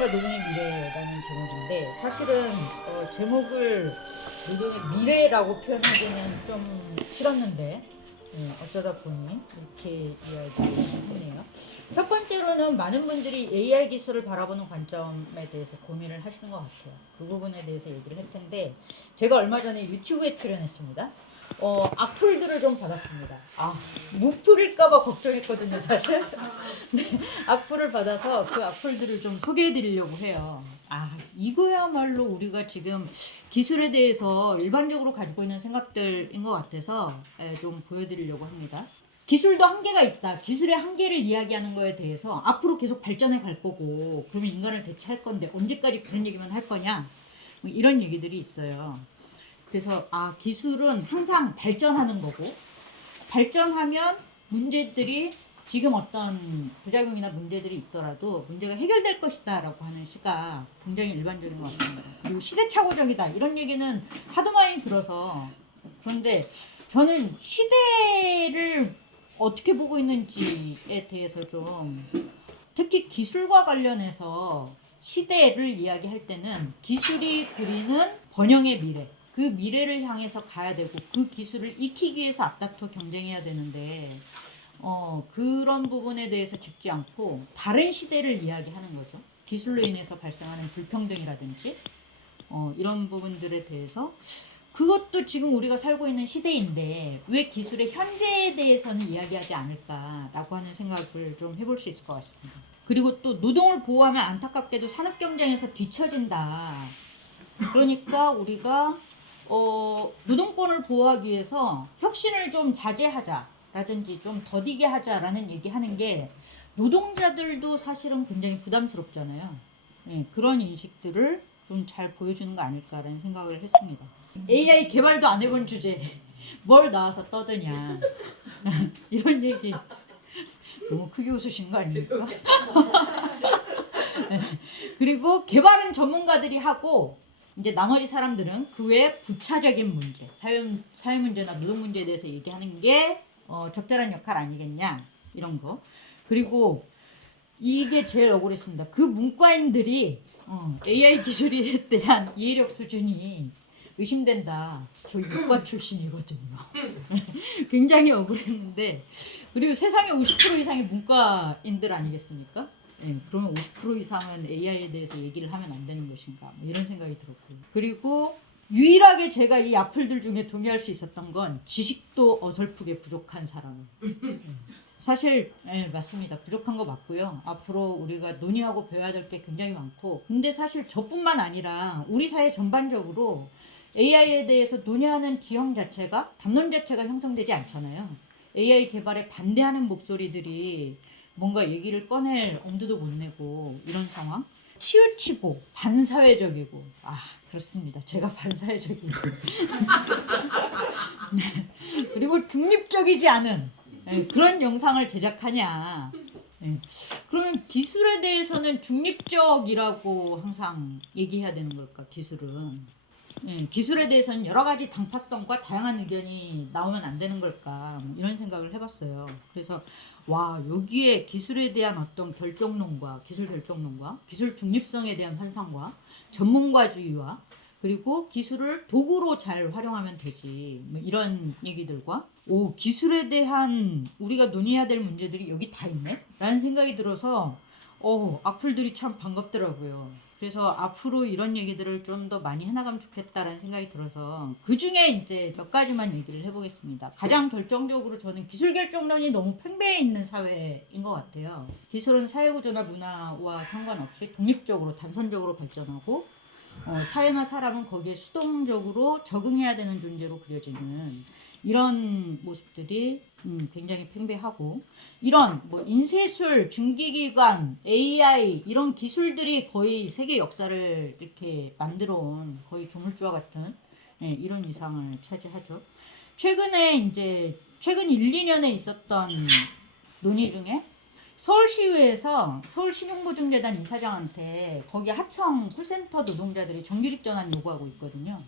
노동과 노동의 미래라는 제목인데 사실은 제목을 노동의 미래라고 표현하기는 좀 싫었는데 어쩌다 보니 이렇게 이야기를 했네요. 첫 번째로는 많은 분들이 AI 기술을 바라보는 관점에 대해서 고민을 하시는 것 같아요. 그 부분에 대해서 얘기를 할 텐데 제가 얼마 전에 유튜브에 출연했습니다. 악플들을 좀 받았습니다. 무플일까봐 걱정했거든요, 사실. 네, 악플을 받아서 그 악플들을 좀 소개해드리려고 해요. 이거야말로 우리가 지금 기술에 대해서 일반적으로 가지고 있는 생각들인 것 같아서 좀 보여드리려고 합니다. 기술도 한계가 있다. 기술의 한계를 이야기하는 거에 대해서 앞으로 계속 발전해 갈 거고 그러면 인간을 대체할 건데 언제까지 그런 얘기만 할 거냐 뭐 이런 얘기들이 있어요. 그래서 기술은 항상 발전하는 거고 발전하면 문제들이 지금 어떤 부작용이나 문제들이 있더라도 문제가 해결될 것이다 라고 하는 시가 굉장히 일반적인 것 같습니다. 그리고 시대착오적이다 이런 얘기는 하도 많이 들어서 그런데 저는 시대를 어떻게 보고 있는지에 대해서 좀 특히 기술과 관련해서 시대를 이야기할 때는 기술이 그리는 번영의 미래 그 미래를 향해서 가야 되고 그 기술을 익히기 위해서 앞다퉈 경쟁해야 되는데 그런 부분에 대해서 짚지 않고 다른 시대를 이야기하는 거죠. 기술로 인해서 발생하는 불평등이라든지 이런 부분들에 대해서 그것도 지금 우리가 살고 있는 시대인데 왜 기술의 현재에 대해서는 이야기하지 않을까라고 하는 생각을 좀 해볼 수 있을 것 같습니다. 그리고 또 노동을 보호하면 안타깝게도 산업 경쟁에서 뒤처진다. 그러니까 우리가 노동권을 보호하기 위해서 혁신을 좀 자제하자라든지 좀 더디게 하자라는 얘기하는 게 노동자들도 사실은 굉장히 부담스럽잖아요. 그런 인식들을 좀 잘 보여주는 거 아닐까라는 생각을 했습니다. AI 개발도 안 해본 주제 뭘 나와서 떠드냐 이런 얘기 너무 크게 웃으신 거 아닙니까? 그리고 개발은 전문가들이 하고 이제 나머지 사람들은 그 외에 부차적인 문제, 사회 문제나 노동 문제에 대해서 얘기하는 게 적절한 역할 아니겠냐 이런 거. 그리고 이게 제일 억울했습니다. 그 문과인들이 AI 기술에 대한 이해력 수준이 의심된다. 저 이과 출신이거든요. 굉장히 억울했는데 그리고 세상에 50% 이상이 문과인들 아니겠습니까? 그러면 50% 이상은 AI에 대해서 얘기를 하면 안 되는 것인가 뭐 이런 생각이 들었고요. 그리고 유일하게 제가 이 악플들 중에 동의할 수 있었던 건 지식도 어설프게 부족한 사람은 사실 맞습니다. 부족한 거 맞고요. 앞으로 우리가 논의하고 배워야 될 게 굉장히 많고 근데 사실 저뿐만 아니라 우리 사회 전반적으로 AI에 대해서 논의하는 지형 자체가 담론 자체가 형성되지 않잖아요. AI 개발에 반대하는 목소리들이 뭔가 얘기를 꺼낼 엄두도 못 내고 이런 상황 치우치고 반사회적이고 그렇습니다. 제가 반사회적이고 그리고 중립적이지 않은 그런 영상을 제작하냐 그러면 기술에 대해서는 중립적이라고 항상 얘기해야 되는 걸까 기술은 기술에 대해서는 여러 가지 당파성과 다양한 의견이 나오면 안 되는 걸까 뭐 이런 생각을 해봤어요. 그래서 여기에 기술에 대한 어떤 결정론과 기술 결정론과 기술 중립성에 대한 환상과 전문가주의와 그리고 기술을 도구로 잘 활용하면 되지 뭐 이런 얘기들과 기술에 대한 우리가 논의해야 될 문제들이 여기 다 있네 라는 생각이 들어서 악플들이 참 반갑더라고요. 그래서 앞으로 이런 얘기들을 좀 더 많이 해나가면 좋겠다라는 생각이 들어서 그 중에 이제 몇 가지만 얘기를 해보겠습니다. 가장 결정적으로 저는 기술 결정론이 너무 팽배해 있는 사회인 것 같아요. 기술은 사회구조나 문화와 상관없이 독립적으로 단선적으로 발전하고 사회나 사람은 거기에 수동적으로 적응해야 되는 존재로 그려지는 이런 모습들이 굉장히 팽배하고 이런 뭐 인쇄술, 증기기관, AI 이런 기술들이 거의 세계 역사를 이렇게 만들어 온 거의 조물주와 같은 이런 위상을 차지하죠. 최근 1, 2년에 있었던 논의 중에 서울시의회에서 서울신용보증재단 이사장한테 거기 하청 콜센터 노동자들이 정규직 전환 요구하고 있거든요.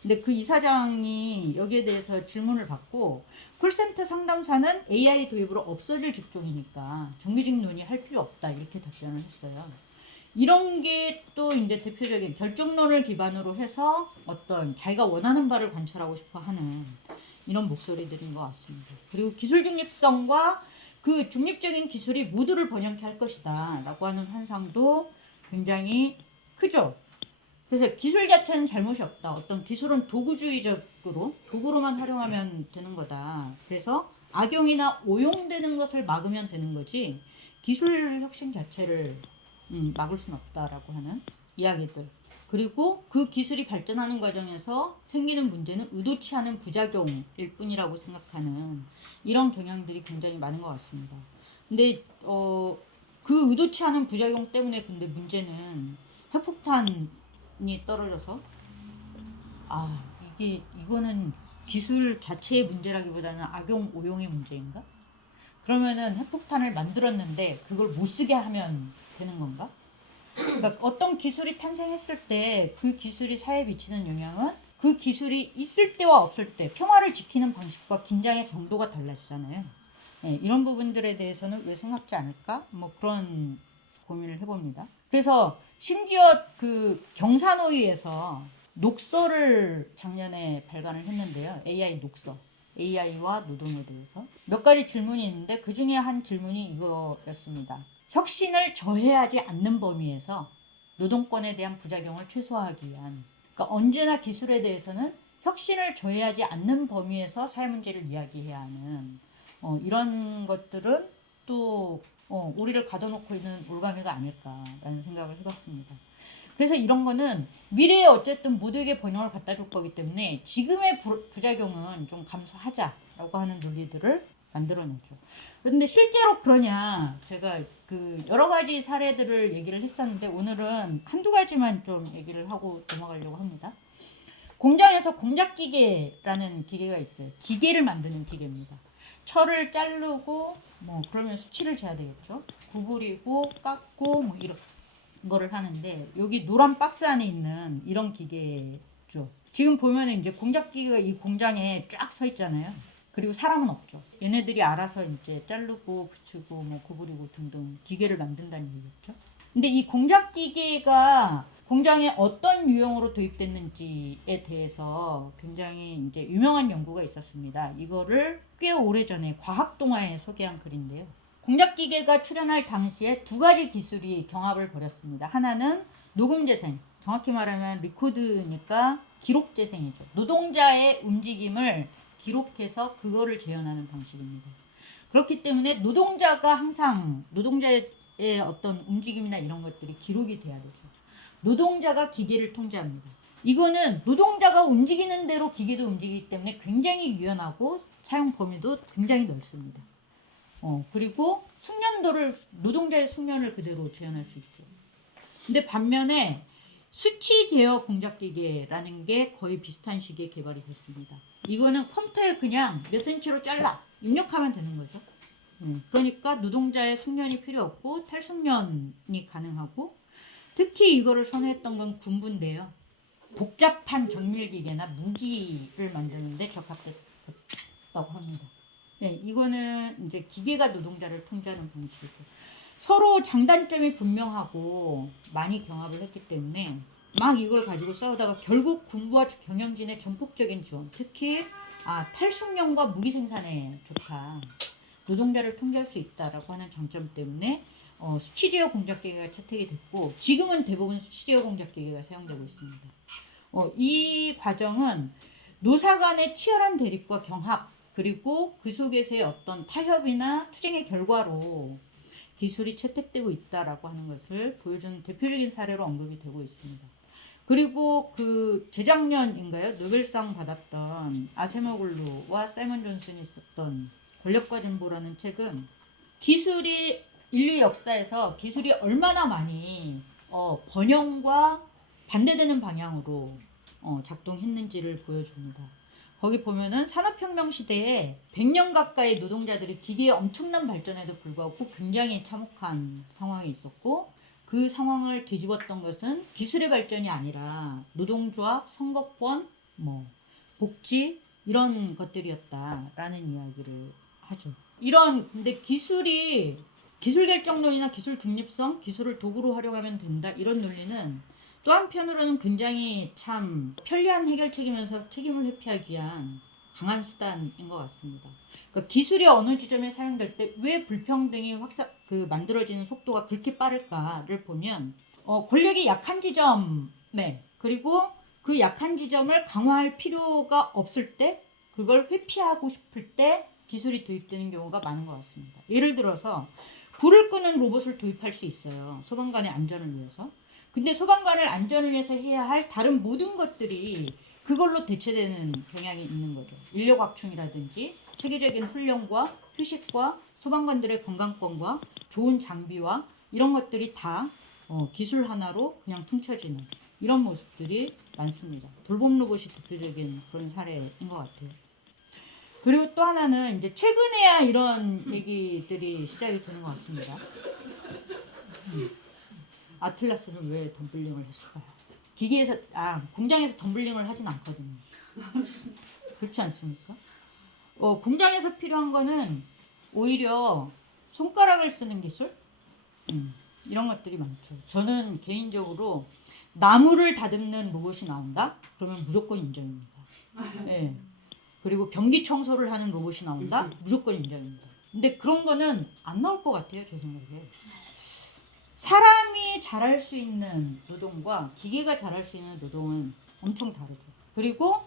근데 그 이사장이 여기에 대해서 질문을 받고 콜센터 상담사는 AI 도입으로 없어질 직종이니까 정규직 논의할 필요 없다 이렇게 답변을 했어요. 이런 게 또 이제 대표적인 결정론을 기반으로 해서 어떤 자기가 원하는 바를 관철하고 싶어 하는 이런 목소리들인 것 같습니다. 그리고 기술 중립성과 그 중립적인 기술이 모두를 번영케 할 것이다 라고 하는 환상도 굉장히 크죠. 그래서 기술 자체는 잘못이 없다. 어떤 기술은 도구주의적으로 도구로만 활용하면 되는 거다. 그래서 악용이나 오용되는 것을 막으면 되는 거지 기술 혁신 자체를 막을 수는 없다라고 하는 이야기들. 그리고 그 기술이 발전하는 과정에서 생기는 문제는 의도치 않은 부작용일 뿐이라고 생각하는 이런 경향들이 굉장히 많은 것 같습니다. 근데 그 의도치 않은 부작용 때문에 근데 문제는 핵폭탄이 떨어져서 이거는 기술 자체의 문제라기보다는 악용 오용의 문제인가? 그러면은 핵폭탄을 만들었는데 그걸 못 쓰게 하면 되는 건가? 그러니까 어떤 기술이 탄생했을 때 그 기술이 사회에 미치는 영향은 그 기술이 있을 때와 없을 때 평화를 지키는 방식과 긴장의 정도가 달라지잖아요. 네, 이런 부분들에 대해서는 왜 생각지 않을까? 뭐 그런 고민을 해봅니다. 그래서 심지어 그 경산호위에서 녹서를 작년에 발간을 했는데요. AI 녹서. AI와 노동에 대해서 몇 가지 질문이 있는데 그 중에 한 질문이 이거였습니다. 혁신을 저해하지 않는 범위에서 노동권에 대한 부작용을 최소화하기 위한, 그러니까 언제나 기술에 대해서는 혁신을 저해하지 않는 범위에서 사회 문제를 이야기해야 하는 이런 것들은 또 우리를 가둬놓고 있는 올가미가 아닐까라는 생각을 해봤습니다. 그래서 이런 거는 미래에 어쨌든 모두에게 번영을 갖다 줄 거기 때문에 지금의 부작용은 좀 감수하자라고 하는 논리들을 만들어내죠. 그런데 실제로 그러냐, 제가 그 여러 가지 사례들을 얘기를 했었는데 오늘은 한두 가지만 좀 얘기를 하고 넘어가려고 합니다. 공장에서 공작기계라는 기계가 있어요. 기계를 만드는 기계입니다. 철을 자르고 뭐 그러면 수치를 재야 되겠죠. 구부리고 깎고 뭐 이런 거를 하는데 여기 노란 박스 안에 있는 이런 기계죠. 지금 보면은 이제 공작기계가 이 공장에 쫙 서 있잖아요. 그리고 사람은 없죠. 얘네들이 알아서 이제 자르고 붙이고 뭐 구부리고 등등 기계를 만든다는 얘기겠죠. 근데 이 공작기계가 공장에 어떤 유형으로 도입됐는지에 대해서 굉장히 이제 유명한 연구가 있었습니다. 이거를 꽤 오래전에 과학동화에 소개한 글인데요. 공작기계가 출현할 당시에 두 가지 기술이 경합을 벌였습니다. 하나는 녹음재생, 정확히 말하면 리코드니까 기록재생이죠. 노동자의 움직임을 기록해서 그거를 재현하는 방식입니다. 그렇기 때문에 노동자가 항상 노동자의 어떤 움직임이나 이런 것들이 기록이 돼야 되죠. 노동자가 기계를 통제합니다. 이거는 노동자가 움직이는 대로 기계도 움직이기 때문에 굉장히 유연하고 사용 범위도 굉장히 넓습니다. 그리고 숙련도를 노동자의 숙련을 그대로 재현할 수 있죠. 근데 반면에 수치 제어 공작기계라는 게 거의 비슷한 시기에 개발이 됐습니다. 이거는 컴퓨터에 그냥 몇 센치로 잘라 입력하면 되는 거죠. 그러니까 노동자의 숙련이 필요 없고 탈숙련이 가능하고, 특히 이거를 선호했던 건 군부인데요. 복잡한 정밀기계나 무기를 만드는데 적합했다고 합니다. 네, 이거는 이제 기계가 노동자를 통제하는 방식이죠. 서로 장단점이 분명하고 많이 경합을 했기 때문에 막 이걸 가지고 싸우다가 결국 군부와 경영진의 전폭적인 지원, 특히 탈숙련과 무기 생산에 좋다, 노동자를 통제할 수 있다라고 하는 장점 때문에 수치제어 공작기계가 채택이 됐고 지금은 대부분 수치제어 공작기계가 사용되고 있습니다. 이 과정은 노사 간의 치열한 대립과 경합, 그리고 그 속에서의 어떤 타협이나 투쟁의 결과로 기술이 채택되고 있다라고 하는 것을 보여주는 대표적인 사례로 언급이 되고 있습니다. 그리고 그 재작년인가요? 노벨상 받았던 아세모글루와 사이먼 존슨이 썼던 권력과 진보라는 책은 기술이 인류 역사에서 기술이 얼마나 많이 번영과 반대되는 방향으로 작동했는지를 보여줍니다. 거기 보면은 산업혁명 시대에 100년 가까이 노동자들이 기계의 엄청난 발전에도 불구하고 굉장히 참혹한 상황이 있었고, 그 상황을 뒤집었던 것은 기술의 발전이 아니라 노동조합, 선거권, 복지 이런 것들이었다라는 이야기를 하죠. 근데 기술이 기술 결정론이나 기술 중립성, 기술을 도구로 활용하면 된다 이런 논리는 또 한편으로는 굉장히 참 편리한 해결책이면서 책임을 회피하기 위한 강한 수단인 것 같습니다. 그러니까 기술이 어느 지점에 사용될 때 왜 불평등이 만들어지는 속도가 그렇게 빠를까를 보면 권력이 약한 지점에 그리고 그 약한 지점을 강화할 필요가 없을 때 그걸 회피하고 싶을 때 기술이 도입되는 경우가 많은 것 같습니다. 예를 들어서 불을 끄는 로봇을 도입할 수 있어요. 소방관의 안전을 위해서. 근데 소방관을 안전을 위해서 해야 할 다른 모든 것들이 그걸로 대체되는 경향이 있는 거죠. 인력 확충이라든지 체계적인 훈련과 휴식과 소방관들의 건강권과 좋은 장비와 이런 것들이 다 기술 하나로 그냥 퉁쳐지는 이런 모습들이 많습니다. 돌봄 로봇이 대표적인 그런 사례인 것 같아요. 그리고 또 하나는 이제 최근에야 이런 얘기들이 시작이 되는 것 같습니다. 아틀라스는 왜 덤블링을 했을까요? 공장에서 덤블링을 하진 않거든요. 그렇지 않습니까? 공장에서 필요한 거는 오히려 손가락을 쓰는 기술? 이런 것들이 많죠. 저는 개인적으로 나무를 다듬는 로봇이 나온다? 그러면 무조건 인정입니다. 네. 그리고 변기 청소를 하는 로봇이 나온다? 무조건 인정입니다. 근데 그런 거는 안 나올 것 같아요, 제 생각에. 사람이 잘할 수 있는 노동과 기계가 잘할 수 있는 노동은 엄청 다르죠. 그리고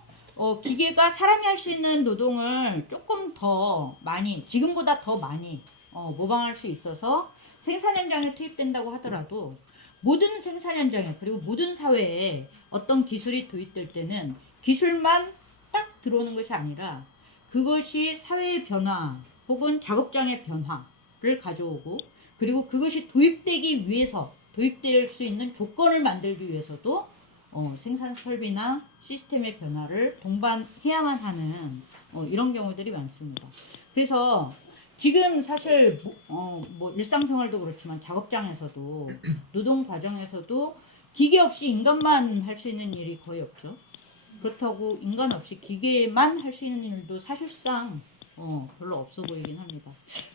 기계가 사람이 할 수 있는 노동을 조금 더 많이, 지금보다 더 많이 모방할 수 있어서 생산 현장에 투입된다고 하더라도 모든 생산 현장에 그리고 모든 사회에 어떤 기술이 도입될 때는 기술만 딱 들어오는 것이 아니라 그것이 사회의 변화 혹은 작업장의 변화를 가져오고 그리고 그것이 도입되기 위해서 도입될 수 있는 조건을 만들기 위해서도 생산 설비나 시스템의 변화를 동반해야만 하는 이런 경우들이 많습니다. 그래서 지금 사실 뭐 일상생활도 그렇지만 작업장에서도 노동 과정에서도 기계 없이 인간만 할 수 있는 일이 거의 없죠. 그렇다고 인간 없이 기계만 할 수 있는 일도 사실상 별로 없어 보이긴 합니다.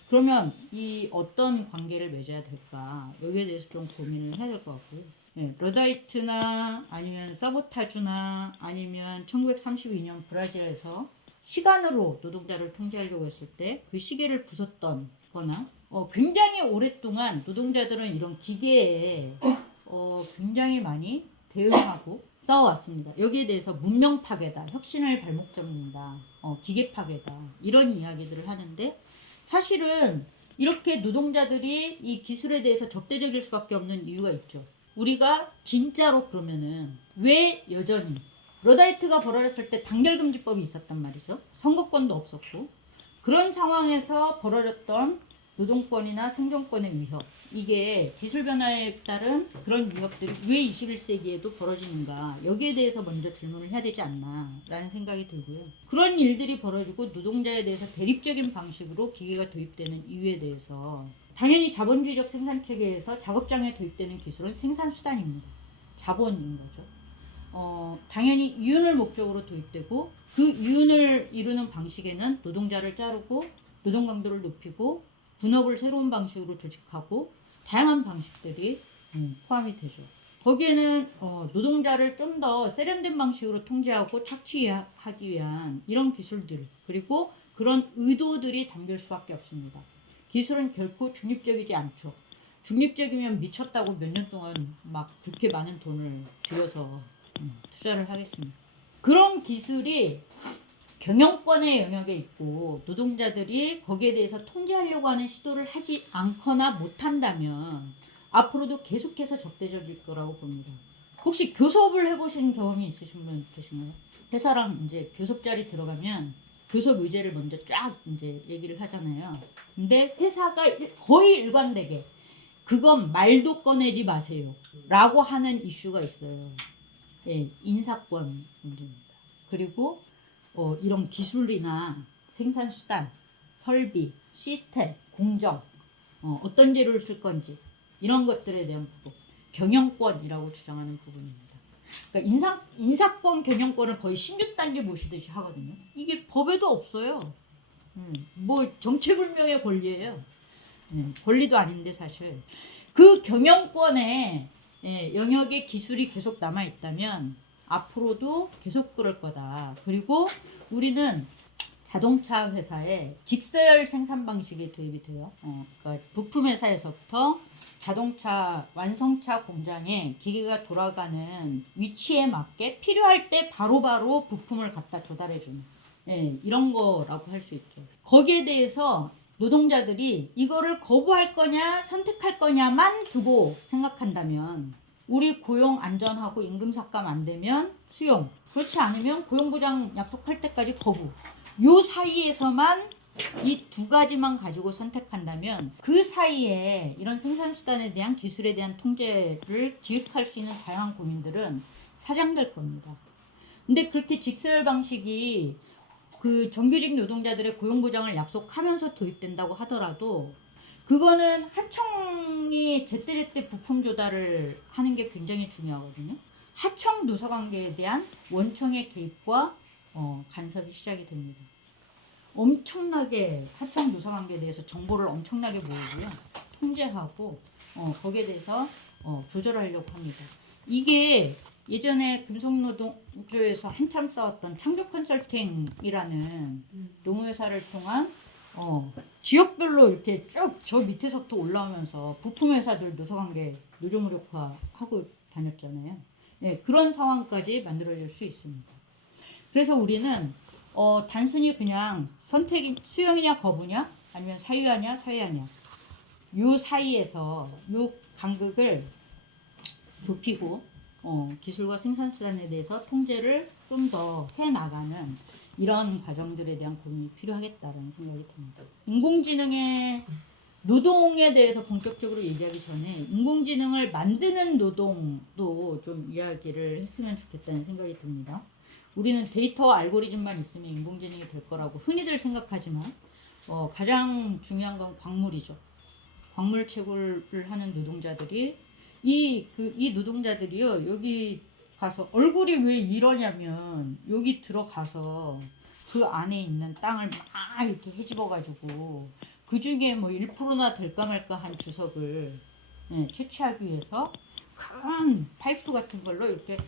그러면 이 어떤 관계를 맺어야 될까 여기에 대해서 좀 고민을 해야 될 것 같고요. 네, 러다이트나 아니면 사보타주나 아니면 1932년 브라질에서 시간으로 노동자를 통제하려고 했을 때 그 시계를 부쉈던 거나 굉장히 오랫동안 노동자들은 이런 기계에 굉장히 많이 대응하고 싸워왔습니다. 여기에 대해서 문명 파괴다, 혁신을 발목 잡는다, 기계 파괴다 이런 이야기들을 하는데 사실은 이렇게 노동자들이 이 기술에 대해서 적대적일 수밖에 없는 이유가 있죠. 우리가 진짜로 그러면은 왜 여전히 러다이트가 벌어졌을 때 단결금지법이 있었단 말이죠. 선거권도 없었고 그런 상황에서 벌어졌던 노동권이나 생존권의 위협 이게 기술 변화에 따른 그런 위협들이 왜 21세기에도 벌어지는가 여기에 대해서 먼저 질문을 해야 되지 않나 라는 생각이 들고요. 그런 일들이 벌어지고 노동자에 대해서 대립적인 방식으로 기계가 도입되는 이유에 대해서 당연히 자본주의적 생산체계에서 작업장에 도입되는 기술은 생산수단입니다. 자본인 거죠. 당연히 이윤을 목적으로 도입되고 그 이윤을 이루는 방식에는 노동자를 자르고 노동 강도를 높이고 분업을 새로운 방식으로 조직하고 다양한 방식들이 포함이 되죠. 거기에는 노동자를 좀 더 세련된 방식으로 통제하고 착취하기 위한 이런 기술들 그리고 그런 의도들이 담길 수밖에 없습니다. 기술은 결코 중립적이지 않죠. 중립적이면 미쳤다고 몇 년 동안 막 그렇게 많은 돈을 들여서 투자를 하겠습니다. 그런 기술이 경영권의 영역에 있고 노동자들이 거기에 대해서 통제하려고 하는 시도를 하지 않거나 못한다면 앞으로도 계속해서 적대적일 거라고 봅니다. 혹시 교섭을 해보신 경험이 있으신 분 계신가요? 회사랑 이제 교섭 자리 들어가면 교섭 의제를 먼저 쫙 이제 얘기를 하잖아요. 근데 회사가 거의 일관되게 그건 말도 꺼내지 마세요 라고 하는 이슈가 있어요. 예, 인사권 문제입니다. 그리고 이런 기술이나 생산수단, 설비, 시스템, 공정, 어떤 재료를 쓸 건지 이런 것들에 대한 부분, 경영권이라고 주장하는 부분입니다. 그러니까 인사권, 경영권을 거의 신규단계 모시듯이 하거든요. 이게 법에도 없어요. 뭐 정체불명의 권리예요. 권리도 아닌데 사실 그 경영권의 영역의 기술이 계속 남아 있다면 앞으로도 계속 그럴 거다. 그리고 우리는 자동차 회사에 직서열 생산 방식이 도입이 돼요. 그러니까 부품 회사에서부터 자동차 완성차 공장에 기계가 돌아가는 위치에 맞게 필요할 때 바로바로 부품을 갖다 조달해주는 이런 거라고 할 수 있죠. 거기에 대해서 노동자들이 이거를 거부할 거냐 선택할 거냐만 두고 생각한다면 우리 고용 안전하고 임금 삭감 안 되면 수용, 그렇지 않으면 고용보장 약속할 때까지 거부. 요 사이에서만 이 두 가지만 가지고 선택한다면 그 사이에 이런 생산수단에 대한 기술에 대한 통제를 기획할 수 있는 다양한 고민들은 사장될 겁니다. 근데 그렇게 직서열 방식이 그 정규직 노동자들의 고용보장을 약속하면서 도입된다고 하더라도 그거는 하청이 제때제때 부품 조달을 하는 게 굉장히 중요하거든요. 하청 노사관계에 대한 원청의 개입과 간섭이 시작이 됩니다. 엄청나게 하청 노사관계에 대해서 정보를 엄청나게 모으고요. 통제하고 거기에 대해서 조절하려고 합니다. 이게 예전에 금속노동조에서 한참 싸웠던 창조 컨설팅이라는 노무회사를 통한 지역별로 이렇게 쭉 저 밑에서부터 올라오면서 부품회사들 노사관계 노조무력화하고 다녔잖아요. 그런 상황까지 만들어질 수 있습니다. 그래서 우리는 단순히 그냥 선택이 수용이냐 거부냐 아니면 사유하냐 사회하냐 요 사이에서 요 간극을 좁히고 기술과 생산수단에 대해서 통제를 좀 더 해나가는 이런 과정들에 대한 고민이 필요하겠다는 생각이 듭니다. 인공지능의 노동에 대해서 본격적으로 얘기하기 전에 인공지능을 만드는 노동도 좀 이야기를 했으면 좋겠다는 생각이 듭니다. 우리는 데이터와 알고리즘만 있으면 인공지능이 될 거라고 흔히들 생각하지만 가장 중요한 건 광물이죠. 광물 채굴을 하는 노동자들이 이 노동자들이요 여기 가서 얼굴이 왜 이러냐면 여기 들어가서 그 안에 있는 땅을 막 이렇게 헤집어 가지고 그 중에 뭐 1%나 될까 말까 한 주석을 채취하기 위해서 큰 파이프 같은 걸로 이렇게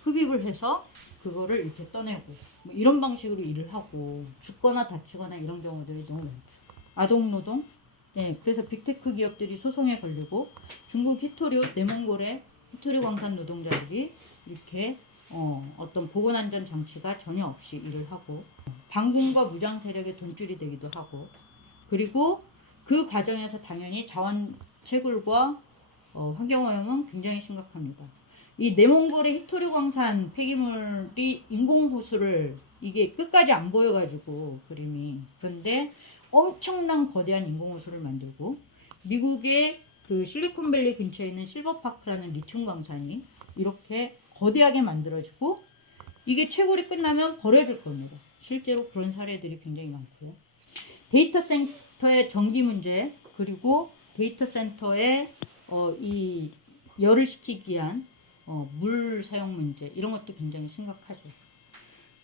흡입을 해서 그거를 이렇게 떠내고 뭐 이런 방식으로 일을 하고 죽거나 다치거나 이런 경우들이 너무 많죠. 아동노동? 그래서 빅테크 기업들이 소송에 걸리고 중국 히토류, 내몽골의 히토류 광산 노동자들이 이렇게 어떤 보건안전 장치가 전혀 없이 일을 하고 반군과 무장 세력의 돈줄이 되기도 하고 그리고 그 과정에서 당연히 자원 채굴과 환경오염은 굉장히 심각합니다. 이 내몽골의 히토류 광산 폐기물이 인공호수를 이게 끝까지 안 보여가지고 그림이 그런데 엄청난 거대한 인공호수를 만들고 미국의 그 실리콘밸리 근처에 있는 실버파크라는 리튬 광산이 이렇게 거대하게 만들어지고 이게 채굴이 끝나면 버려질 겁니다. 실제로 그런 사례들이 굉장히 많고요. 데이터 센터의 전기 문제 그리고 데이터 센터의 이 열을 식히기 위한 물 사용 문제 이런 것도 굉장히 심각하죠.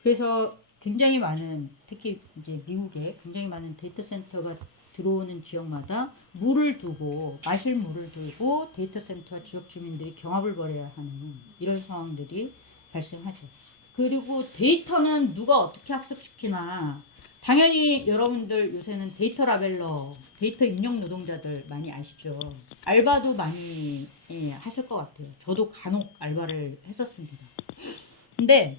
그래서 굉장히 많은 특히 이제 미국에 굉장히 많은 데이터 센터가 들어오는 지역마다 물을 두고 마실 물을 두고 데이터 센터와 지역 주민들이 경합을 벌여야 하는 이런 상황들이 발생하죠. 그리고 데이터는 누가 어떻게 학습시키나 당연히 여러분들 요새는 데이터 라벨러, 데이터 입력 노동자들 많이 아시죠? 알바도 많이 하실 것 같아요. 저도 간혹 알바를 했었습니다. 근데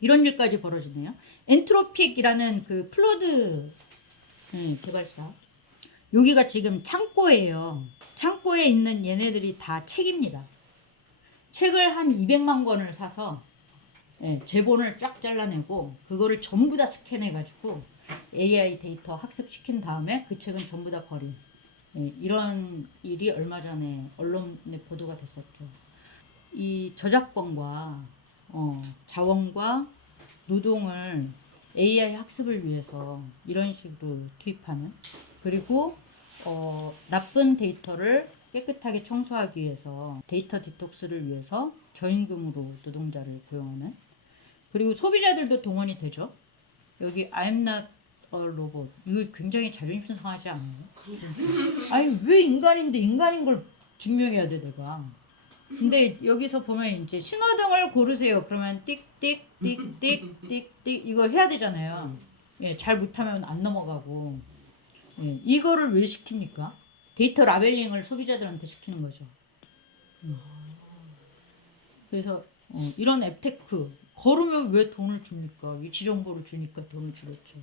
이런 일까지 벌어지네요. 엔트로픽이라는 그 클로드 개발사. 여기가 지금 창고예요. 창고에 있는 얘네들이 다 책입니다. 책을 한 200만 권을 사서 제본을 쫙 잘라내고 그거를 전부 다 스캔해가지고 AI 데이터 학습시킨 다음에 그 책은 전부 다 버린 이런 일이 얼마 전에 언론에 보도가 됐었죠. 이 저작권과 자원과 노동을 AI 학습을 위해서 이런 식으로 투입하는 그리고 나쁜 데이터를 깨끗하게 청소하기 위해서 데이터 디톡스를 위해서 저임금으로 노동자를 고용하는 그리고 소비자들도 동원이 되죠. 여기 I'm not 로봇. 이거 굉장히 자존심 상하지 않아요? 아니 왜 인간인데 인간인 걸 증명해야 돼 내가. 근데 여기서 보면 이제 신호등을 고르세요. 그러면 띡띡띡띡띡띡 이거 해야 되잖아요. 예, 잘 못하면 안 넘어가고. 예, 이거를 왜 시킵니까? 데이터 라벨링을 소비자들한테 시키는 거죠. 그래서 이런 앱테크 걸으면 왜 돈을 줍니까? 위치 정보를 주니까 돈을 주겠죠.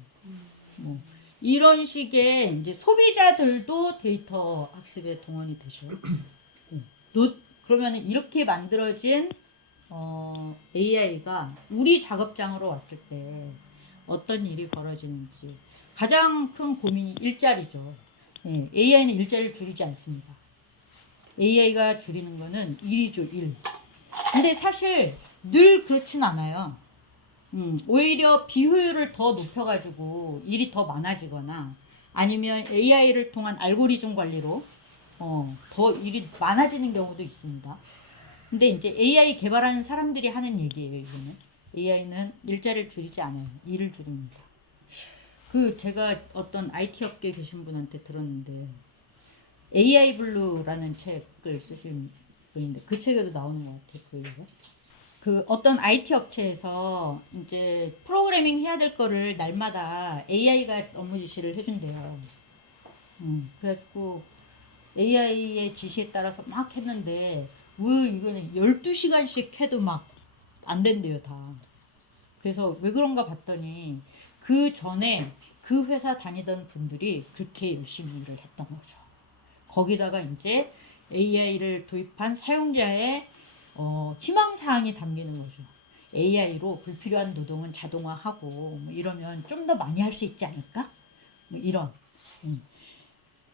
이런 식의 이제 소비자들도 데이터 학습에 동원이 되죠. 그러면 이렇게 만들어진 AI가 우리 작업장으로 왔을 때 어떤 일이 벌어지는지 가장 큰 고민이 일자리죠. 예, AI는 일자리를 줄이지 않습니다. AI가 줄이는 거는 일이죠, 일. 근데 사실 늘 그렇진 않아요. 오히려 비효율을 더 높여가지고 일이 더 많아지거나 아니면 AI를 통한 알고리즘 관리로 더 일이 많아지는 경우도 있습니다. 근데 이제 AI 개발하는 사람들이 하는 얘기예요, 이거는. AI는 일자리를 줄이지 않아요. 일을 줄입니다. 제가 어떤 IT 업계에 계신 분한테 들었는데 AI 블루라는 책을 쓰신 분인데 그 책에도 나오는 것 같아요, 그 얘기가. 어떤 IT 업체에서 이제 프로그래밍 해야 될 거를 날마다 AI가 업무 지시를 해준대요. 그래가지고 AI의 지시에 따라서 막 했는데 왜 이거는 12시간씩 해도 막 안 된대요, 다. 그래서 왜 그런가 봤더니 그 전에 그 회사 다니던 분들이 그렇게 열심히 일을 했던 거죠. 거기다가 이제 AI를 도입한 사용자의 희망사항이 담기는 거죠. AI로 불필요한 노동은 자동화하고 뭐 이러면 좀 더 많이 할 수 있지 않을까? 뭐 이런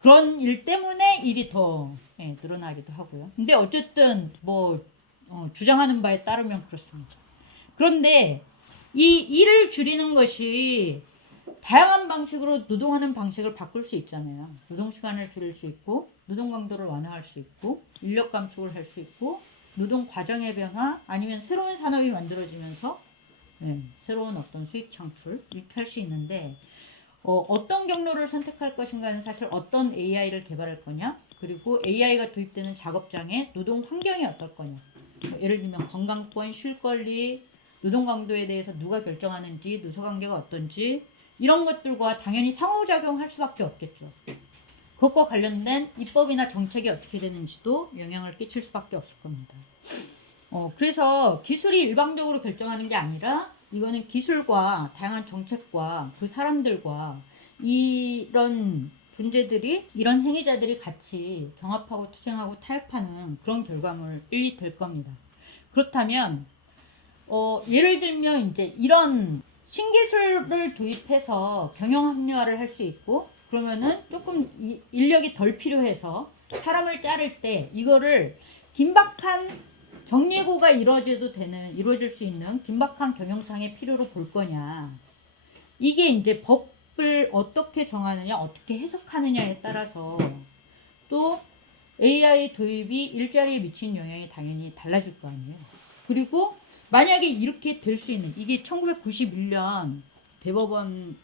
그런 일 때문에 일이 더 늘어나기도 하고요. 근데 어쨌든 뭐 주장하는 바에 따르면 그렇습니다. 그런데 이 일을 줄이는 것이 다양한 방식으로 노동하는 방식을 바꿀 수 있잖아요. 노동 시간을 줄일 수 있고 노동 강도를 완화할 수 있고 인력 감축을 할 수 있고 노동 과정의 변화 아니면 새로운 산업이 만들어지면서 새로운 어떤 수익 창출 이렇게 할 수 있는데 어떤 경로를 선택할 것인가는 사실 어떤 AI를 개발할 거냐 그리고 AI가 도입되는 작업장의 노동 환경이 어떨 거냐 예를 들면 건강권, 쉴권리, 노동 강도에 대해서 누가 결정하는지 노사관계가 어떤지 이런 것들과 당연히 상호작용할 수밖에 없겠죠. 그것과 관련된 입법이나 정책이 어떻게 되는지도 영향을 끼칠 수밖에 없을 겁니다. 그래서 기술이 일방적으로 결정하는 게 아니라 이거는 기술과 다양한 정책과 그 사람들과 이런 존재들이 이런 행위자들이 같이 경합하고 투쟁하고 타협하는 그런 결과물이 될 겁니다. 그렇다면 예를 들면 이제 이런 신기술을 도입해서 경영 합리화를 할 수 있고 그러면은 조금 인력이 덜 필요해서 사람을 자를 때 이거를 긴박한 정예고가 이루어질 수 있는 긴박한 경영상의 필요로 볼 거냐. 이게 이제 법을 어떻게 정하느냐, 어떻게 해석하느냐에 따라서 또 AI 도입이 일자리에 미친 영향이 당연히 달라질 거 아니에요. 그리고 만약에 이렇게 될 수 있는 이게 1991년 대법원의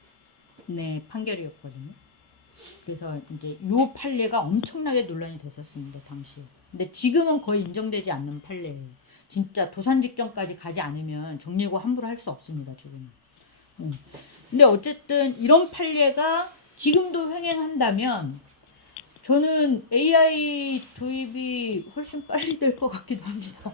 판결이었거든요. 그래서 이제 요 판례가 엄청나게 논란이 됐었습니다, 당시. 근데 지금은 거의 인정되지 않는 판례예요. 진짜 도산 직전까지 가지 않으면 정예고 함부로 할 수 없습니다, 지금은. 근데 어쨌든 이런 판례가 지금도 횡행한다면 저는 AI 도입이 훨씬 빨리 될 것 같기도 합니다.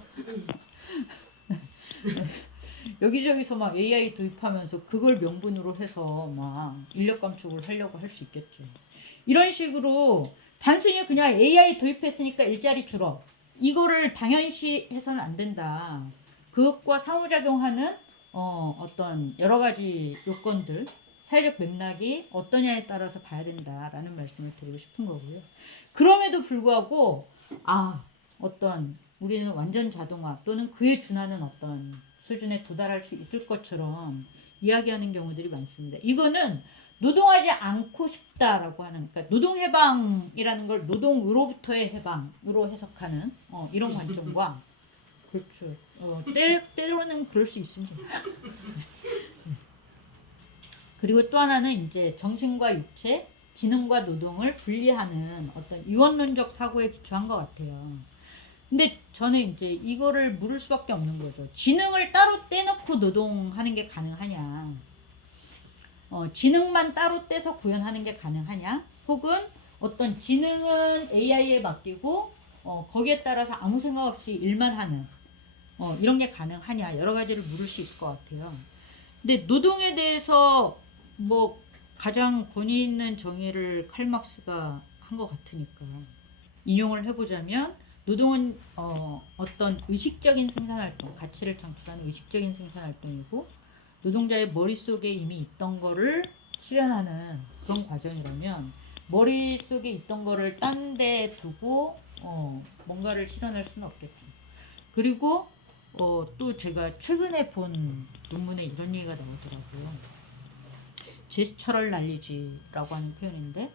여기저기서 막 AI 도입하면서 그걸 명분으로 해서 막 인력 감축을 하려고 할 수 있겠죠. 이런 식으로 단순히 그냥 AI 도입했으니까 일자리 줄어. 이거를 당연시해서는 안 된다. 그것과 상호작용하는 어떤 여러 가지 요건들, 사회적 맥락이 어떠냐에 따라서 봐야 된다라는 말씀을 드리고 싶은 거고요. 그럼에도 불구하고 어떤 우리는 완전 자동화 또는 그에 준하는 어떤 수준에 도달할 수 있을 것처럼 이야기하는 경우들이 많습니다. 이거는 노동하지 않고 싶다라고 하는 그러니까 노동해방이라는 걸 노동으로부터의 해방으로 해석하는 이런 관점과 그렇죠. 때로는 그럴 수 있습니다. 그리고 또 하나는 이제 정신과 육체, 지능과 노동을 분리하는 어떤 이원론적 사고에 기초한 것 같아요. 근데 저는 이제 이거를 물을 수밖에 없는 거죠. 지능을 따로 떼놓고 노동하는 게 가능하냐? 지능만 따로 떼서 구현하는 게 가능하냐? 혹은 어떤 지능은 AI에 맡기고 거기에 따라서 아무 생각 없이 일만 하는 이런 게 가능하냐? 여러 가지를 물을 수 있을 것 같아요. 근데 노동에 대해서 뭐 가장 권위 있는 정의를 칼막스가 한 것 같으니까 인용을 해보자면 노동은 어떤 의식적인 생산활동, 가치를 창출하는 의식적인 생산활동이고 노동자의 머릿속에 이미 있던 거를 실현하는 그런 과정이라면 머릿속에 있던 거를 딴 데 두고 뭔가를 실현할 수는 없겠죠. 그리고 또 제가 최근에 본 논문에 이런 얘기가 나오더라고요. 제스처럴 난리지라고 하는 표현인데,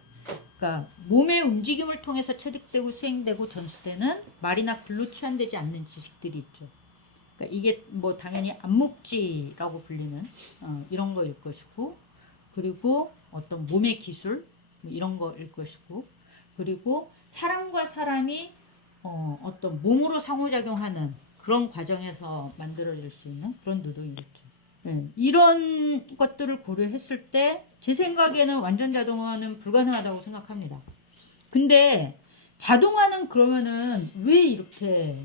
그러니까 몸의 움직임을 통해서 체득되고 수행되고 전수되는 말이나 글로 취한되지 않는 지식들이 있죠. 그러니까 이게 뭐 당연히 암묵지라고 불리는 이런 거일 것이고, 그리고 어떤 몸의 기술 이런 거일 것이고, 그리고 사람과 사람이 어떤 몸으로 상호작용하는 그런 과정에서 만들어질 수 있는 그런 노동이겠죠. 네, 이런 것들을 고려했을 때 제 생각에는 완전 자동화는 불가능하다고 생각합니다. 근데 자동화는 그러면은 왜 이렇게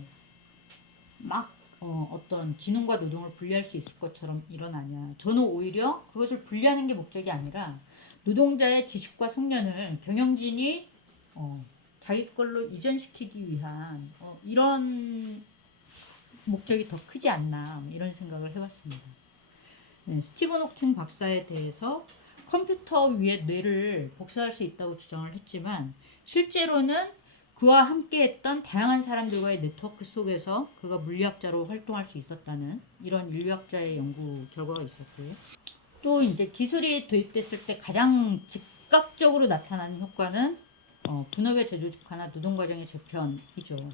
막 어떤 지능과 노동을 분리할 수 있을 것처럼 일어나냐. 저는 오히려 그것을 분리하는 게 목적이 아니라 노동자의 지식과 숙련을 경영진이 자기 걸로 이전시키기 위한 이런 목적이 더 크지 않나 이런 생각을 해봤습니다. 네, 스티븐 호킹 박사에 대해서 컴퓨터 위에 뇌를 복사할 수 있다고 주장을 했지만 실제로는 그와 함께 했던 다양한 사람들과의 네트워크 속에서 그가 물리학자로 활동할 수 있었다는 이런 인류학자의 연구 결과가 있었고요. 또 이제 기술이 도입됐을 때 가장 즉각적으로 나타나는 효과는 분업의 제조직화나 노동과정의 재편이죠.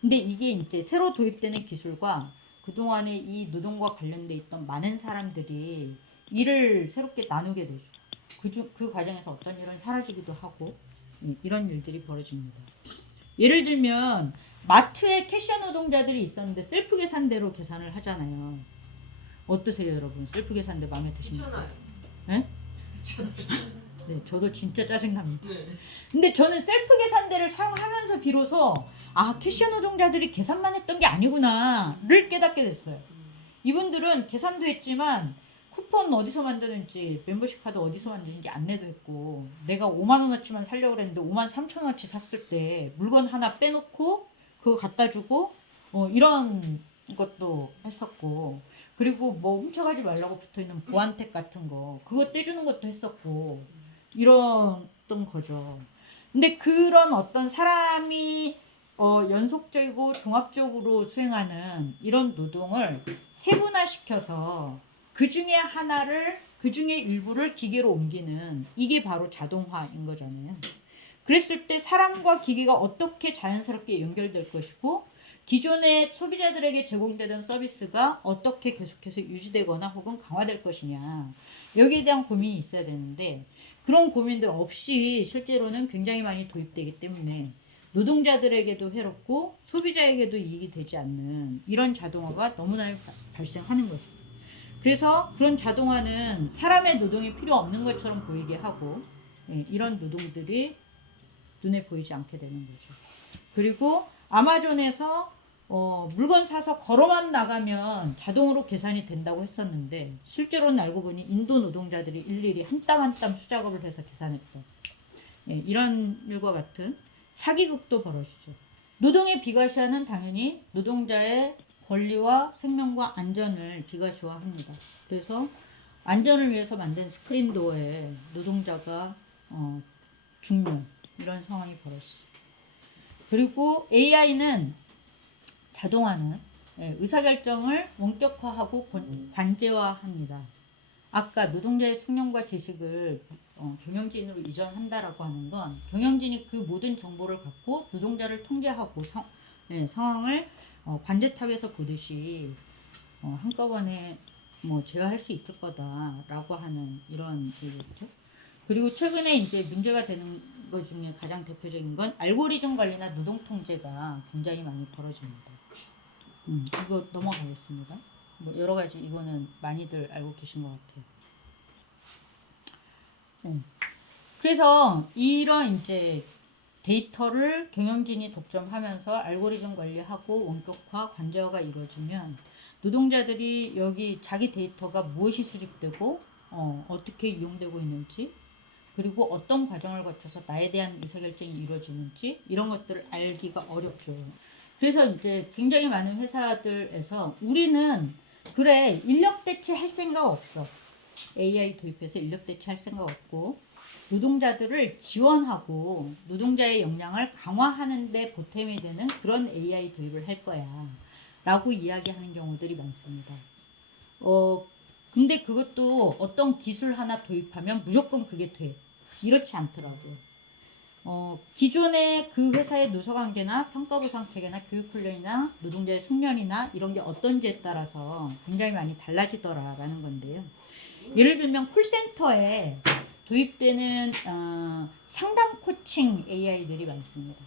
근데 이게 이제 새로 도입되는 기술과 그동안에 이 노동과 관련돼 있던 많은 사람들이 일을 새롭게 나누게 되죠. 그 과정에서 어떤 일은 사라지기도 하고 이런 일들이 벌어집니다. 예를 들면 마트에 캐셔 노동자들이 있었는데 셀프 계산대로 계산을 하잖아요. 어떠세요 여러분? 셀프 계산대 마음에 드십니까? 네? 네, 저도 진짜 짜증납니다. 네. 근데 저는 셀프 계산대를 사용하면서 비로소 캐셔 노동자들이 계산만 했던 게 아니구나를 깨닫게 됐어요. 이분들은 계산도 했지만 쿠폰 어디서 만드는지 멤버십 카드 어디서 만드는지 안내도 했고 내가 5만원어치만 살려고 그랬는데 53,000원어치 샀을 때 물건 하나 빼놓고 그거 갖다 주고 이런 것도 했었고 그리고 뭐 훔쳐가지 말라고 붙어있는 보안택 같은 거 그거 떼주는 것도 했었고 이랬던 거죠. 근데 그런 어떤 사람이 연속적이고 종합적으로 수행하는 이런 노동을 세분화시켜서 그 중에 일부를 기계로 옮기는 이게 바로 자동화인 거잖아요. 그랬을 때 사람과 기계가 어떻게 자연스럽게 연결될 것이고 기존의 소비자들에게 제공되던 서비스가 어떻게 계속해서 유지되거나 혹은 강화될 것이냐 여기에 대한 고민이 있어야 되는데 그런 고민들 없이 실제로는 굉장히 많이 도입되기 때문에 노동자들에게도 해롭고 소비자에게도 이익이 되지 않는 이런 자동화가 너무나 발생하는 것입니다. 그래서 그런 자동화는 사람의 노동이 필요 없는 것처럼 보이게 하고 이런 노동들이 눈에 보이지 않게 되는 거죠. 그리고 아마존에서 물건 사서 걸어만 나가면 자동으로 계산이 된다고 했었는데 실제로는 알고 보니 인도 노동자들이 일일이 한 땀 한 땀 수작업을 해서 계산했던 이런 일과 같은 사기극도 벌어지죠. 노동의 비과시화는 당연히 노동자의 권리와 생명과 안전을 비과시화합니다. 그래서 안전을 위해서 만든 스크린도어에 노동자가 죽는 이런 상황이 벌어지죠. 그리고 AI는 자동화는 의사결정을 원격화하고 관제화합니다. 아까 노동자의 숙련과 지식을 경영진으로 이전한다라고 하는 건 경영진이 그 모든 정보를 갖고 노동자를 통제하고 상황을 관제탑에서 보듯이 한꺼번에 뭐 제어할 수 있을 거다라고 하는 이런 얘기죠. 그리고 최근에 이제 문제가 되는 것 중에 가장 대표적인 건 알고리즘 관리나 노동 통제가 굉장히 많이 벌어집니다. 이거 넘어가겠습니다. 뭐 여러 가지 이거는 많이들 알고 계신 것 같아요. 그래서 이런 이제 데이터를 경영진이 독점하면서 알고리즘 관리하고 원격화, 관제화가 이루어지면 노동자들이 여기 자기 데이터가 무엇이 수집되고 어떻게 이용되고 있는지 그리고 어떤 과정을 거쳐서 나에 대한 의사결정이 이루어지는지 이런 것들을 알기가 어렵죠. 그래서 이제 굉장히 많은 회사들에서 우리는 그래 인력 대체할 생각 없어. AI 도입해서 인력 대체할 생각 없고 노동자들을 지원하고 노동자의 역량을 강화하는 데 보탬이 되는 그런 AI 도입을 할 거야 라고 이야기하는 경우들이 많습니다. 근데 그것도 어떤 기술 하나 도입하면 무조건 그게 돼. 이렇지 않더라고요. 기존의 그 회사의 노사관계나 평가보상 체계나 교육훈련이나 노동자의 숙련이나 이런 게 어떤지에 따라서 굉장히 많이 달라지더라라는 건데요. 예를 들면 콜센터에 도입되는 상담 코칭 AI들이 많습니다.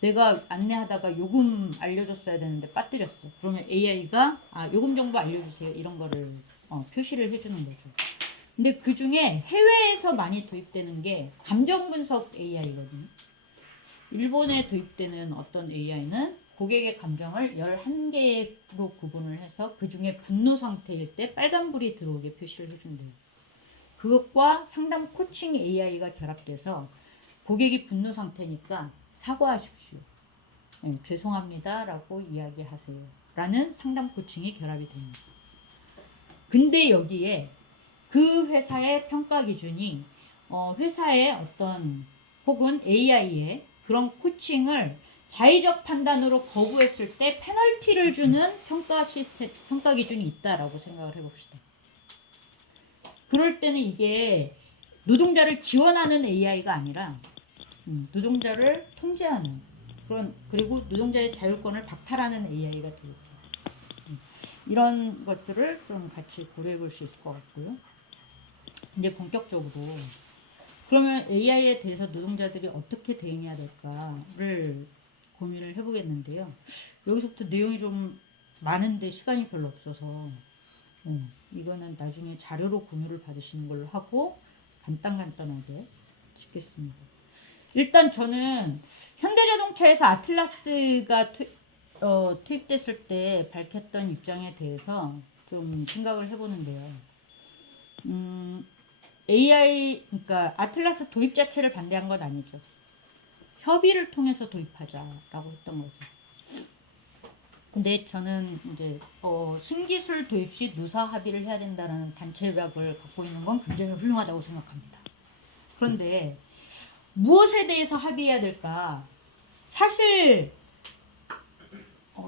내가 안내하다가 요금 알려줬어야 되는데 빠뜨렸어. 그러면 AI가 요금 정보 알려주세요. 이런 거를 표시를 해주는 거죠. 근데 그 중에 해외에서 많이 도입되는 게 감정 분석 AI거든요. 일본에 도입되는 어떤 AI는 고객의 감정을 11개로 구분을 해서 그 중에 분노 상태일 때 빨간불이 들어오게 표시를 해준대요. 그것과 상담 코칭 AI가 결합돼서 고객이 분노 상태니까 사과하십시오. 네, 죄송합니다 라고 이야기하세요. 라는 상담 코칭이 결합이 됩니다. 근데 여기에 그 회사의 평가 기준이 회사의 어떤 혹은 AI의 그런 코칭을 자의적 판단으로 거부했을 때 페널티를 주는 평가 시스템, 평가 기준이 있다라고 생각을 해봅시다. 그럴 때는 이게 노동자를 지원하는 AI가 아니라 노동자를 통제하는 그리고 노동자의 자율권을 박탈하는 AI가 되겠죠. 이런 것들을 좀 같이 고려해 볼 수 있을 것 같고요. 이제 본격적으로 그러면 AI에 대해서 노동자들이 어떻게 대응해야 될까를 고민을 해보겠는데요. 여기서부터 내용이 좀 많은데 시간이 별로 없어서 이거는 나중에 자료로 공유를 받으시는 걸로 하고 간단하게 짚겠습니다. 일단 저는 현대자동차에서 아틀라스가 투입됐을 때 밝혔던 입장에 대해서 좀 생각을 해보는데요. AI, 그러니까 아틀라스 도입 자체를 반대한 건 아니죠. 협의를 통해서 도입하자라고 했던 거죠. 근데 저는 이제 신기술 도입 시 누사 합의를 해야 된다는 단체 협약을 갖고 있는 건 굉장히 훌륭하다고 생각합니다. 그런데 무엇에 대해서 합의해야 될까? 사실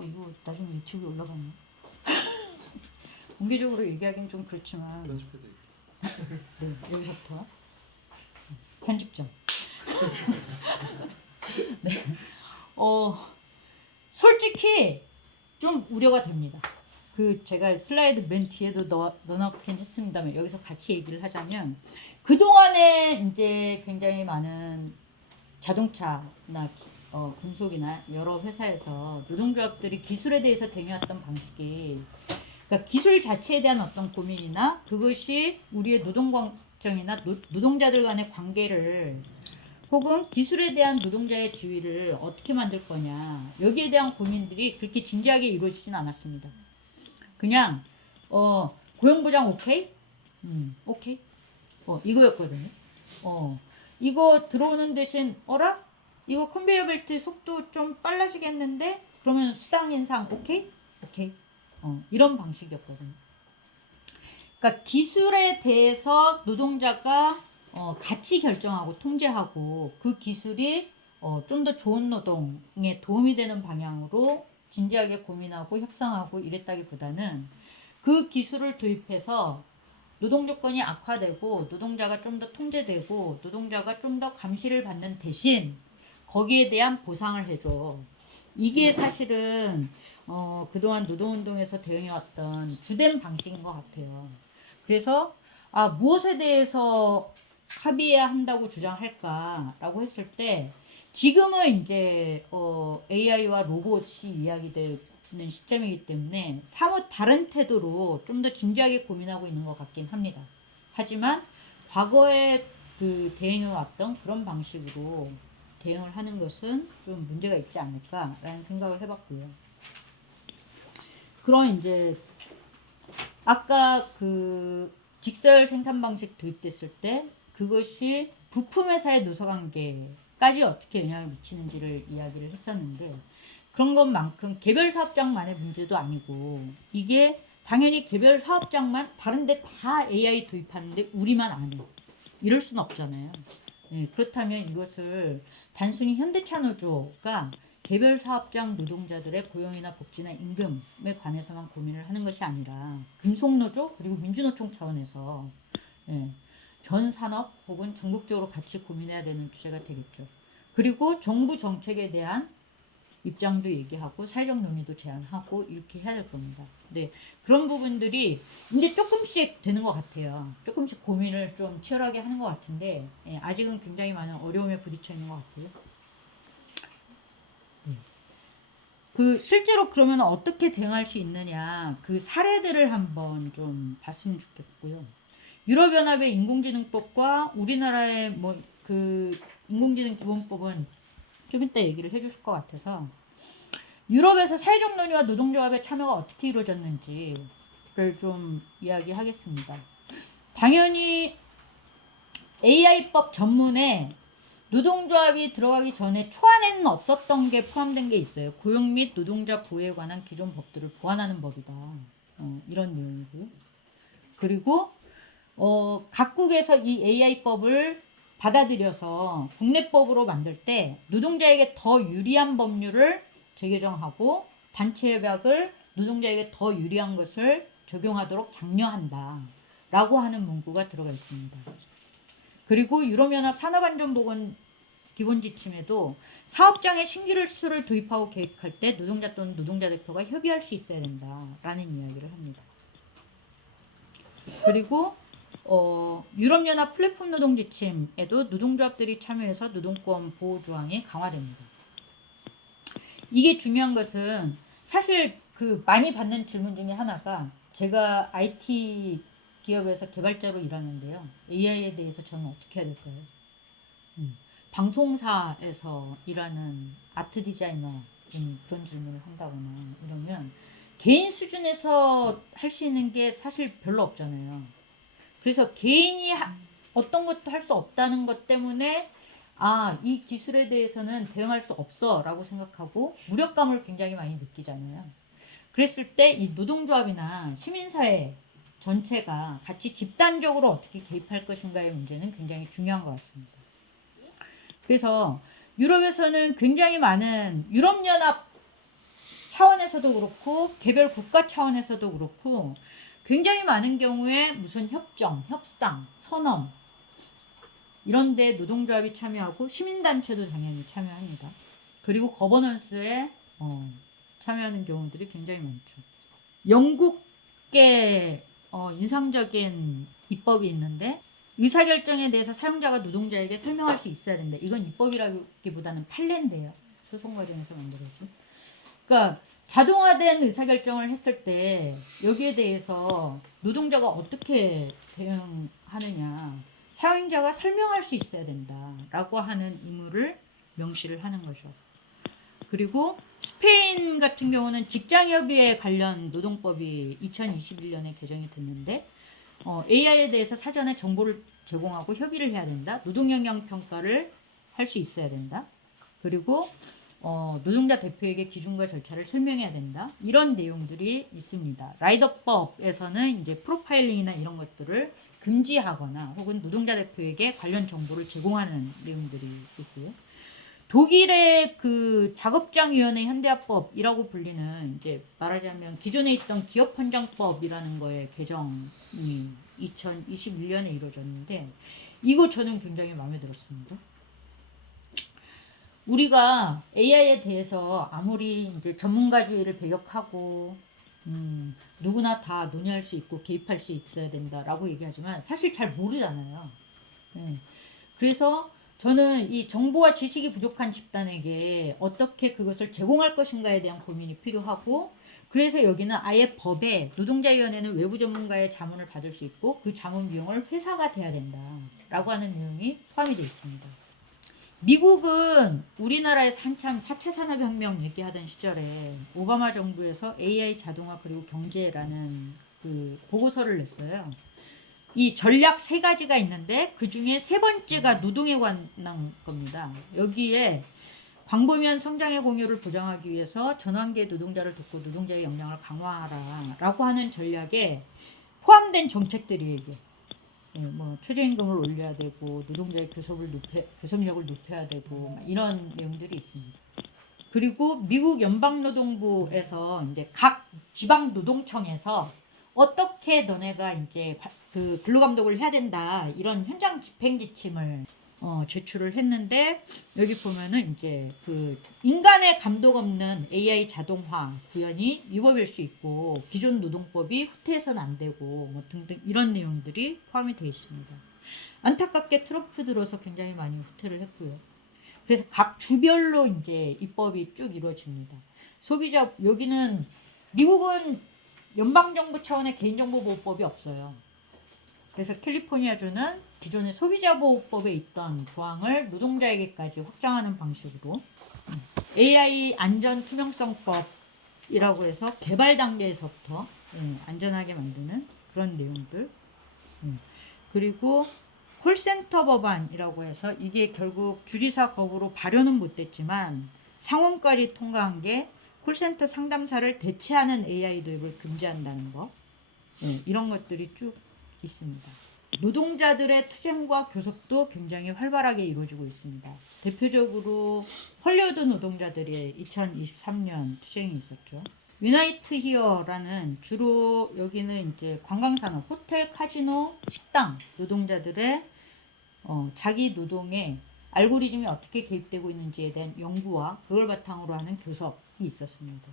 이거 나중에 유튜브에 올라가나? 공개적으로 얘기하기는 좀 그렇지만 네, 여기서부터 편집점. 네. 솔직히 좀 우려가 됩니다. 제가 슬라이드 맨 뒤에도 넣어놓긴 했습니다만 여기서 같이 얘기를 하자면 그동안에 이제 굉장히 많은 자동차나 금속이나 여러 회사에서 노동조합들이 기술에 대해서 대응해왔던 방식이 그러니까 기술 자체에 대한 어떤 고민이나 그것이 우리의 노동 과정이나 노동자들 간의 관계를 혹은 기술에 대한 노동자의 지위를 어떻게 만들 거냐 여기에 대한 고민들이 그렇게 진지하게 이루어지진 않았습니다. 그냥 고용보장 오케이? 오케이? 이거였거든요. 이거 들어오는 대신 어라? 이거 컨베이어 벨트 속도 좀 빨라지겠는데? 그러면 수당 인상 오케이? 오케이. 이런 방식이었거든요. 그러니까 기술에 대해서 노동자가 같이 결정하고 통제하고 그 기술이 좀 더 좋은 노동에 도움이 되는 방향으로 진지하게 고민하고 협상하고 이랬다기보다는 그 기술을 도입해서 노동 조건이 악화되고 노동자가 좀 더 통제되고 노동자가 좀 더 감시를 받는 대신 거기에 대한 보상을 해줘. 이게 사실은 그동안 노동운동에서 대응해왔던 주된 방식인 것 같아요. 그래서 무엇에 대해서 합의해야 한다고 주장할까라고 했을 때 지금은 이제 AI와 로봇이 이야기되는 시점이기 때문에 사뭇 다른 태도로 좀 더 진지하게 고민하고 있는 것 같긴 합니다. 하지만 과거에 그 대응해왔던 그런 방식으로 대응을 하는 것은 좀 문제가 있지 않을까라는 생각을 해봤고요. 그럼 이제 아까 그 직설 생산 방식 도입됐을 때 그것이 부품 회사의 노사관계까지 어떻게 영향을 미치는지를 이야기를 했었는데 그런 것만큼 개별 사업장만의 문제도 아니고 이게 당연히 개별 사업장만 다른데 다 AI 도입하는데 우리만 안 해. 이럴 수는 없잖아요. 예, 그렇다면 이것을 단순히 현대차 노조가 개별 사업장 노동자들의 고용이나 복지나 임금에 관해서만 고민을 하는 것이 아니라 금속노조 그리고 민주노총 차원에서 전 산업 혹은 전국적으로 같이 고민해야 되는 주제가 되겠죠. 그리고 정부 정책에 대한 입장도 얘기하고 사회적 논의도 제안하고 이렇게 해야 될 겁니다. 네, 그런 부분들이 이제 조금씩 되는 것 같아요. 조금씩 고민을 좀 치열하게 하는 것 같은데 아직은 굉장히 많은 어려움에 부딪혀 있는 것 같고요. 그 실제로 그러면 어떻게 대응할 수 있느냐 그 사례들을 한번 좀 봤으면 좋겠고요. 유럽연합의 인공지능법과 우리나라의 뭐 그 인공지능 기본법은 좀 이따 얘기를 해주실 것 같아서 유럽에서 사회적 논의와 노동조합의 참여가 어떻게 이루어졌는지를 좀 이야기하겠습니다. 당연히 AI법 전문에 노동조합이 들어가기 전에 초안에는 없었던 게 포함된 게 있어요. 고용 및 노동자 보호에 관한 기존 법들을 보완하는 법이다. 이런 내용이고요. 그리고 각국에서 이 AI법을 받아들여서 국내법으로 만들 때 노동자에게 더 유리한 법률을 재개정하고 단체 협약을 노동자에게 더 유리한 것을 적용하도록 장려한다 라고 하는 문구가 들어가 있습니다. 그리고 유럽연합 산업안전보건 기본지침에도 사업장에 신기술을 도입하고 계획할 때 노동자 또는 노동자 대표가 협의할 수 있어야 된다라는 이야기를 합니다. 그리고 유럽연합 플랫폼 노동 지침에도 노동조합들이 참여해서 노동권 보호 조항이 강화됩니다. 이게 중요한 것은 사실 그 많이 받는 질문 중에 하나가 제가 IT 기업에서 개발자로 일하는데요. AI에 대해서 저는 어떻게 해야 될까요? 방송사에서 일하는 아트 디자이너 그런 질문을 한다거나 이러면 개인 수준에서 할 수 있는 게 사실 별로 없잖아요. 그래서 개인이 어떤 것도 할 수 없다는 것 때문에 이 기술에 대해서는 대응할 수 없어 라고 생각하고 무력감을 굉장히 많이 느끼잖아요. 그랬을 때 이 노동조합이나 시민사회 전체가 같이 집단적으로 어떻게 개입할 것인가의 문제는 굉장히 중요한 것 같습니다. 그래서 유럽에서는 굉장히 많은 유럽연합 차원에서도 그렇고 개별 국가 차원에서도 그렇고 굉장히 많은 경우에 무슨 협정, 협상, 선언 이런 데 노동조합이 참여하고 시민단체도 당연히 참여합니다. 그리고 거버넌스에 참여하는 경우들이 굉장히 많죠. 영국계 인상적인 입법이 있는데 의사결정에 대해서 사용자가 노동자에게 설명할 수 있어야 된다. 이건 입법이라기보다는 판례인데요. 소송 과정에서 만들어진. 그러니까 자동화된 의사결정을 했을 때 여기에 대해서 노동자가 어떻게 대응하느냐 사용자가 설명할 수 있어야 된다라고 하는 의무를 명시를 하는 거죠. 그리고 스페인 같은 경우는 직장협의회 관련 노동법이 2021년에 개정이 됐는데 AI에 대해서 사전에 정보를 제공하고 협의를 해야 된다. 노동영향평가를 할 수 있어야 된다. 그리고 노동자 대표에게 기준과 절차를 설명해야 된다. 이런 내용들이 있습니다. 라이더법에서는 이제 프로파일링이나 이런 것들을 금지하거나 혹은 노동자 대표에게 관련 정보를 제공하는 내용들이 있고요. 독일의 그 작업장위원회 현대화법이라고 불리는 이제 말하자면 기존에 있던 기업헌장법이라는 거의 개정이 2021년에 이루어졌는데 이거 저는 굉장히 마음에 들었습니다. 우리가 AI에 대해서 아무리 이제 전문가주의를 배격하고 누구나 다 논의할 수 있고 개입할 수 있어야 된다라고 얘기하지만 사실 잘 모르잖아요. 예. 그래서 저는 이 정보와 지식이 부족한 집단에게 어떻게 그것을 제공할 것인가에 대한 고민이 필요하고, 그래서 여기는 아예 법에 노동자위원회는 외부 전문가의 자문을 받을 수 있고 그 자문 비용을 회사가 대야 된다라고 하는 내용이 포함이 되어 있습니다. 미국은 우리나라에서 한참 4차 산업혁명 얘기하던 시절에 오바마 정부에서 AI 자동화 그리고 경제라는 그 보고서를 냈어요. 이 전략 세 가지가 있는데 그 중에 세 번째가 노동에 관한 겁니다. 여기에 광범위한 성장의 공유를 보장하기 위해서 전환기의 노동자를 돕고 노동자의 역량을 강화하라라고 하는 전략에 포함된 정책들이 이게 뭐 최저임금을 올려야 되고 노동자의 교섭력을 높여야 되고 이런 내용들이 있습니다. 그리고 미국 연방노동부에서 이제 각 지방 노동청에서 어떻게 너네가 이제 그 근로감독을 해야 된다 이런 현장 집행 지침을 제출을 했는데, 여기 보면은 이제 그 인간의 감독 없는 AI 자동화 구현이 위법일 수 있고 기존 노동법이 후퇴해서는 안 되고 뭐 등등 이런 내용들이 포함이 되어 있습니다. 안타깝게 트럼프 들어서 굉장히 많이 후퇴를 했고요. 그래서 각 주별로 이제 입법이 쭉 이루어집니다. 소비자 여기는 미국은 연방정부 차원의 개인정보보호법이 없어요. 그래서 캘리포니아주는 기존의 소비자보호법에 있던 조항을 노동자에게까지 확장하는 방식으로 AI 안전 투명성법이라고 해서 개발 단계에서부터 안전하게 만드는 그런 내용들. 그리고 콜센터 법안이라고 해서 이게 결국 주리사 거부로 발효는 못됐지만 상원까지 통과한 게 콜센터 상담사를 대체하는 AI 도입을 금지한다는 거. 이런 것들이 쭉 있습니다. 노동자들의 투쟁과 교섭도 굉장히 활발하게 이루어지고 있습니다. 대표적으로 헐리우드 노동자들의 2023년 투쟁이 있었죠. 유나이트 히어라는 주로 여기는 이제 관광산업, 호텔, 카지노, 식당 노동자들의 자기 노동에 알고리즘이 어떻게 개입되고 있는지에 대한 연구와 그걸 바탕으로 하는 교섭이 있었습니다.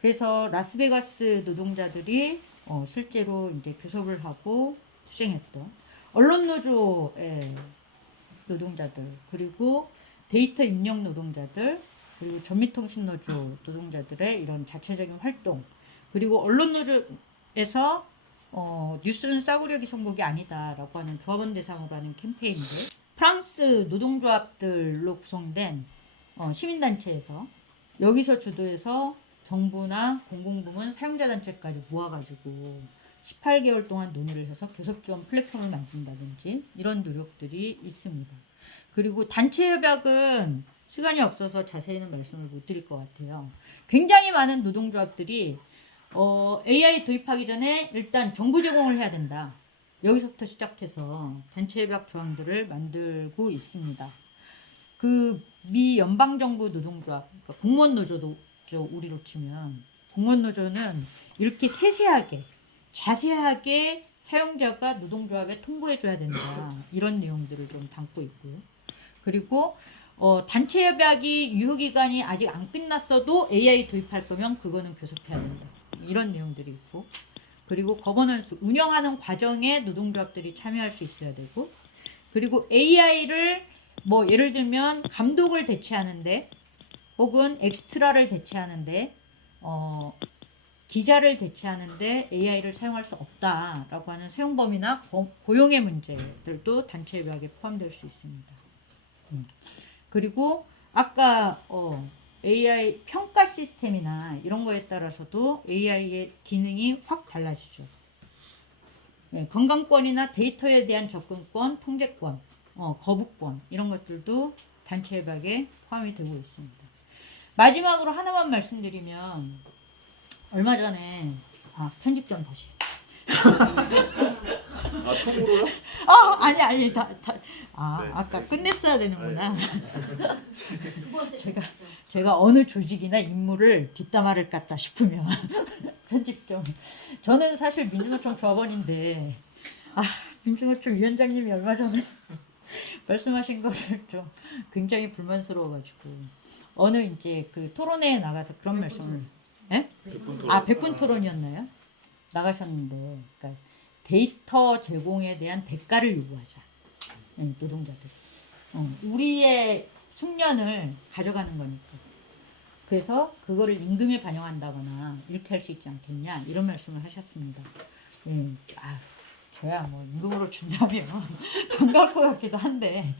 그래서 라스베가스 노동자들이 실제로 이제 교섭을 하고 투쟁했던 언론노조의 노동자들, 그리고 데이터 입력 노동자들, 그리고 전미통신노조 노동자들의 이런 자체적인 활동, 그리고 언론노조에서 뉴스는 싸구려 기성복이 아니다라고 하는 조합원 대상으로 하는 캠페인들, 프랑스 노동조합들로 구성된 시민단체에서 여기서 주도해서 정부나 공공부문 사용자단체까지 모아가지고 18개월 동안 논의를 해서 교섭지원 플랫폼을 만든다든지 이런 노력들이 있습니다. 그리고 단체협약은 시간이 없어서 자세히는 말씀을 못 드릴 것 같아요. 굉장히 많은 노동조합들이 AI 도입하기 전에 일단 정보 제공을 해야 된다. 여기서부터 시작해서 단체협약 조항들을 만들고 있습니다. 그 미 연방정부 노동조합, 그러니까 공무원 노조도 우리로 치면 공무원 노조는 이렇게 세세하게 자세하게 사용자가 노동조합에 통보해줘야 된다. 이런 내용들을 좀 담고 있고요. 그리고 단체협약이 유효기간이 아직 안 끝났어도 AI 도입할 거면 그거는 교섭해야 된다. 이런 내용들이 있고, 그리고 거버넌스 운영하는 과정에 노동조합들이 참여할 수 있어야 되고, 그리고 AI를 뭐 예를 들면 감독을 대체하는데 혹은 엑스트라를 대체하는데 기자를 대체하는데 AI를 사용할 수 없다라고 하는 사용범위나 고용의 문제들도 단체협약에 포함될 수 있습니다. 그리고 아까 AI 평가 시스템이나 이런 거에 따라서도 AI의 기능이 확 달라지죠. 건강권이나 데이터에 대한 접근권, 통제권, 거부권 이런 것들도 단체협약에 포함이 되고 있습니다. 마지막으로 하나만 말씀드리면 얼마 전에 편집 좀 다시 통으로요? 아니 네. 아까 끝냈어야 되는구나. 두 번째 제가 어느 조직이나 인물을 뒷담화를 깠다 싶으면 편집 좀. 저는 사실 민주노총 조합원인데 민주노총 위원장님이 얼마 전에 말씀하신 거를 좀 굉장히 불만스러워가지고 어느 이제 그 토론회에 나가서 그런 말씀을 예? 아, 100분 토론이었나요? 나가셨는데 그러니까 데이터 제공에 대한 대가를 요구하자. 예, 노동자들. 우리의 숙련을 가져가는 거니까. 그래서 그거를 임금에 반영한다거나 이렇게 할 수 있지 않겠냐 이런 말씀을 하셨습니다. 예, 아, 저야 뭐 임금으로 준다면 반가울 것 같기도 한데,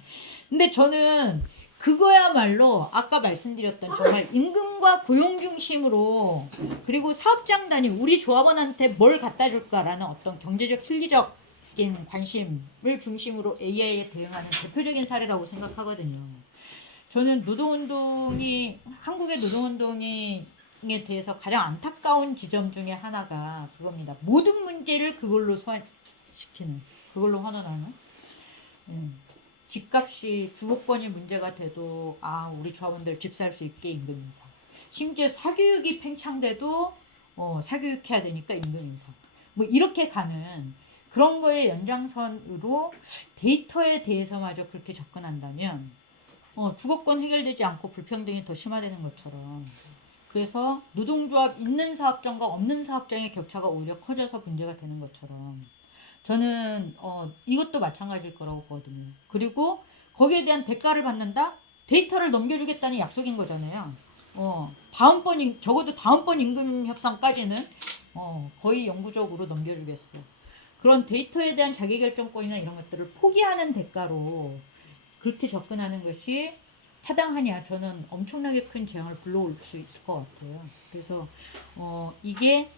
근데 저는 그거야말로 아까 말씀드렸던 정말 임금과 고용 중심으로 그리고 사업장단이 우리 조합원한테 뭘 갖다 줄까라는 어떤 경제적 실리적인 관심을 중심으로 AI에 대응하는 대표적인 사례라고 생각하거든요. 저는 노동운동이 한국의 노동운동에 대해서 가장 안타까운 지점 중에 하나가 그겁니다. 모든 문제를 그걸로 소환시키는, 그걸로 환원하는. 집값이 주거권이 문제가 돼도 우리 조합원들 집 살 수 있게 임금 인상. 심지어 사교육이 팽창돼도 사교육해야 되니까 임금 인상. 뭐 이렇게 가는 그런 거의 연장선으로 데이터에 대해서마저 그렇게 접근한다면 주거권 해결되지 않고 불평등이 더 심화되는 것처럼, 그래서 노동조합 있는 사업장과 없는 사업장의 격차가 오히려 커져서 문제가 되는 것처럼 저는 이것도 마찬가지일 거라고 보거든요. 그리고 거기에 대한 대가를 받는다? 데이터를 넘겨주겠다는 약속인 거잖아요. 적어도 다음번 임금 협상까지는 거의 영구적으로 넘겨주겠어. 그런 데이터에 대한 자기결정권이나 이런 것들을 포기하는 대가로 그렇게 접근하는 것이 타당하냐? 저는 엄청나게 큰 재앙을 불러올 수 있을 것 같아요. 그래서 이게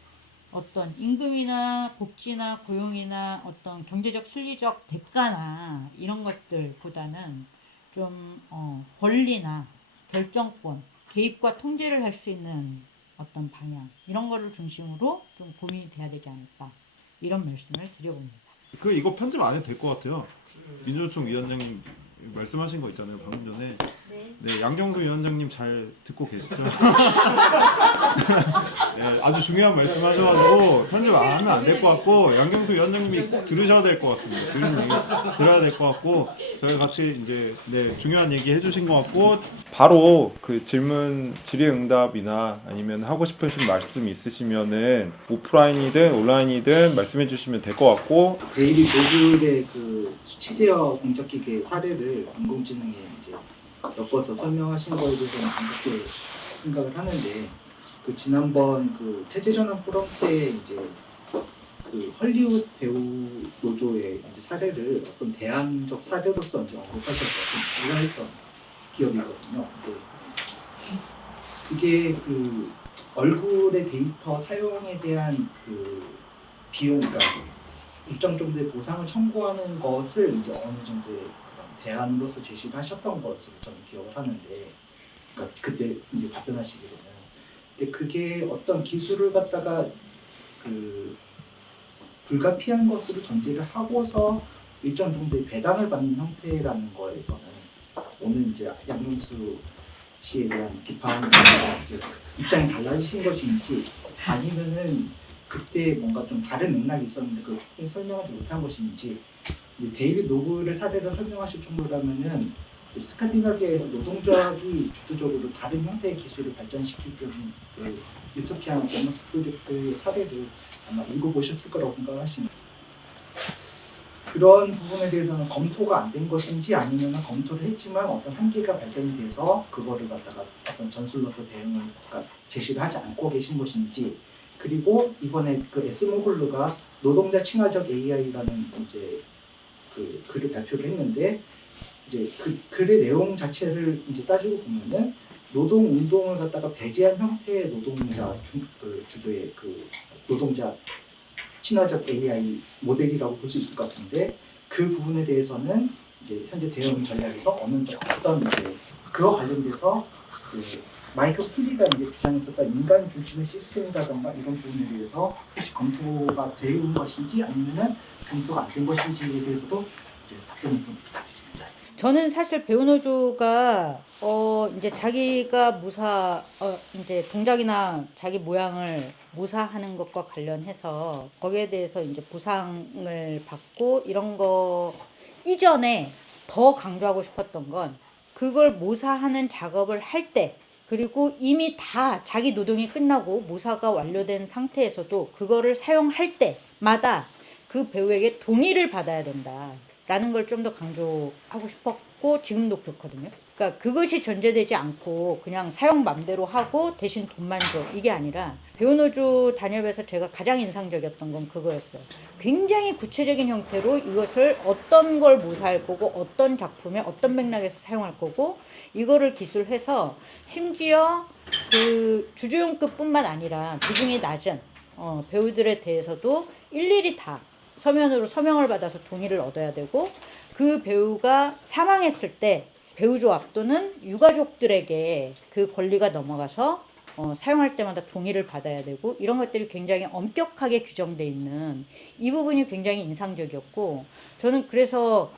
어떤 임금이나 복지나 고용이나 어떤 경제적 실리적 대가나 이런 것들보다는 좀 권리나 결정권, 개입과 통제를 할 수 있는 어떤 방향 이런 거를 중심으로 좀 고민이 돼야 되지 않을까 이런 말씀을 드려봅니다. 이거 편집 안 해도 될 것 같아요. 민주노총 위원장님 말씀하신 거 있잖아요 방금 전에. 네, 양경수 위원장님 잘 듣고 계시죠? 네, 아주 중요한 말씀하셔가지고 편집 안 하면 안 될 것 같고 양경수 위원장님이 꼭 들으셔야 될 것 같습니다. 들어야 될 것 같고 저희 같이 이제 중요한 얘기 해주신 것 같고 바로 그 질의응답이나 아니면 하고 싶으신 말씀 있으시면은 오프라인이든 온라인이든 말씀해 주시면 될 것 같고, 데일리 노블의 그 수치 제어 공적기계 사례를 인공지능에 이제 엮어서 설명하신 거에 대해서는 반갑게 생각을 하는데, 그 지난번 그 체제 전환 포럼 때 이제 그 헐리우드 배우 노조의 이제 사례를 어떤 대안적 사례로서 이제 언급하셔서 좀 놀라했던 기억이거든요. 근데 그게 그 얼굴의 데이터 사용에 대한 그 비용, 그러니까 일정 정도의 보상을 청구하는 것을 이제 어느 정도의 그런 대안으로서 제시를 하셨던 것으로 저는 기억을 하는데, 그러니까 그때 이제 답변하시기로는. 근데 그게 어떤 기술을 갖다가 그 불가피한 것으로 전제를 하고서 일정 정도의 배당을 받는 형태라는 거에서는 오늘 이제 양문수 씨에 대한 비판이 이제 입장이 달라지신 것인지, 아니면은 그때 뭔가 좀 다른 맥락이 있었는데 그걸 충분히 설명하지 못한 것인지, 데이비드 노블의 사례를 설명하실 정도라면은 이제 스칸디나비아에서 노동조합이 주도적으로 다른 형태의 기술을 발전시키고 있는 그 유토피아 어머스 프로젝트의 사례를 아마 읽어보셨을 거라고 생각하시는, 그런 부분에 대해서는 검토가 안 된 것인지, 아니면 검토를 했지만 어떤 한계가 발견이 돼서 그거를 갖다가 어떤 전술로서 대응을 제시를 하지 않고 계신 것인지, 그리고 이번에 그 에스모글루가 노동자 친화적 AI라는 이제 그 글을 발표를 했는데, 이제 그 글의 내용 자체를 이제 따지고 보면은 노동 운동을 갖다가 배제한 형태의 노동자 주도의 그 노동자 친화적 AI 모델이라고 볼 수 있을 것 같은데, 그 부분에 대해서는 이제 현재 대응 전략에서 어떤 이제 그와 관련돼서 그 마이클 푸지가 이제 주장했었던 인간 중심의 시스템이라던가 이런 부분에 대해서 혹시 검토가 되는 것인지 아니면은 검토가 안 된 것인지에 대해서도 이제 답변을 좀 부탁드립니다. 저는 사실 배우노조가 이제 자기가 이제 동작이나 자기 모양을 모사하는 것과 관련해서 거기에 대해서 이제 보상을 받고 이런 거 이전에 더 강조하고 싶었던 건 그걸 모사하는 작업을 할 때 그리고 이미 다 자기 노동이 끝나고 모사가 완료된 상태에서도 그거를 사용할 때마다 그 배우에게 동의를 받아야 된다라는 걸 좀 더 강조하고 싶었고 지금도 그렇거든요. 그러니까 그것이 전제되지 않고 그냥 사용 맘대로 하고 대신 돈만 줘 이게 아니라 배우노조 단협에서 제가 가장 인상적이었던 건 그거였어요. 굉장히 구체적인 형태로 이것을 어떤 걸 모사할 거고 어떤 작품에 어떤 맥락에서 사용할 거고 이거를 기술해서 심지어 그 주조연급뿐만 아니라 비중이 낮은 배우들에 대해서도 일일이 다 서면으로 서명을 받아서 동의를 얻어야 되고 그 배우가 사망했을 때 배우조합 또는 유가족들에게 그 권리가 넘어가서 사용할 때마다 동의를 받아야 되고 이런 것들이 굉장히 엄격하게 규정돼 있는 이 부분이 굉장히 인상적이었고 저는 그래서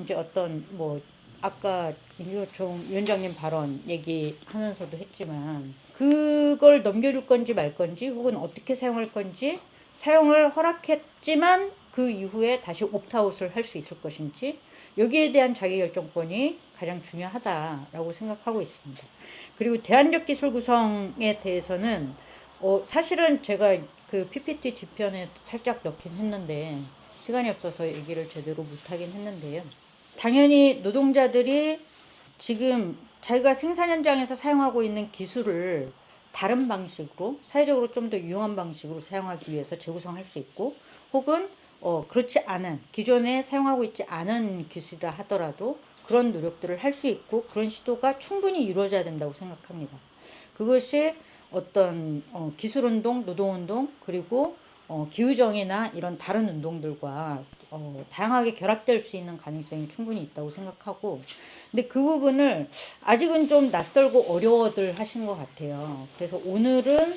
이제 어떤 뭐 아까 임종총 위원장님 발언 얘기하면서도 했지만 그걸 넘겨줄 건지 말 건지 혹은 어떻게 사용할 건지 사용을 허락했지만 그 이후에 다시 옵트아웃을 할 수 있을 것인지 여기에 대한 자기결정권이 가장 중요하다라고 생각하고 있습니다. 그리고 대안적 기술 구성에 대해서는 사실은 제가 그 PPT 뒤편에 살짝 넣긴 했는데 시간이 없어서 얘기를 제대로 못하긴 했는데요. 당연히 노동자들이 지금 자기가 생산 현장에서 사용하고 있는 기술을 다른 방식으로 사회적으로 좀 더 유용한 방식으로 사용하기 위해서 재구성할 수 있고 혹은 그렇지 않은 기존에 사용하고 있지 않은 기술이라 하더라도 그런 노력들을 할 수 있고 그런 시도가 충분히 이루어져야 된다고 생각합니다. 그것이 어떤 기술운동, 노동운동 그리고 기후정의나 이런 다른 운동들과 다양하게 결합될 수 있는 가능성이 충분히 있다고 생각하고 근데 그 부분을 아직은 좀 낯설고 어려워들 하신 것 같아요. 그래서 오늘은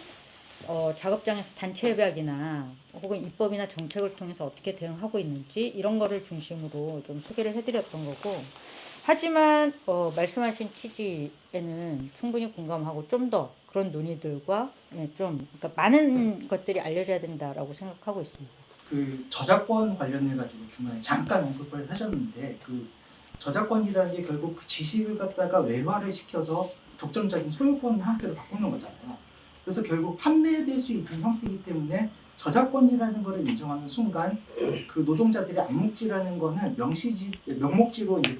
작업장에서 단체 협약이나 혹은 입법이나 정책을 통해서 어떻게 대응하고 있는지 이런 거를 중심으로 좀 소개를 해드렸던 거고 하지만 말씀하신 취지에는 충분히 공감하고 좀 더 그런 논의들과 그러니까 많은 것들이 알려져야 된다라고 생각하고 있습니다. 그 저작권 관련해 가지고 중간에 잠깐 언급을 하셨는데 그 저작권이라는 게 결국 그 지식을 갖다가 외화를 시켜서 독점적인 소유권 형태로 바꾸는 거잖아요. 그래서 결국 판매될 수 있는 형태이기 때문에 저작권이라는 것을 인정하는 순간 그 노동자들의 암묵지라는 거는 명목지로 이제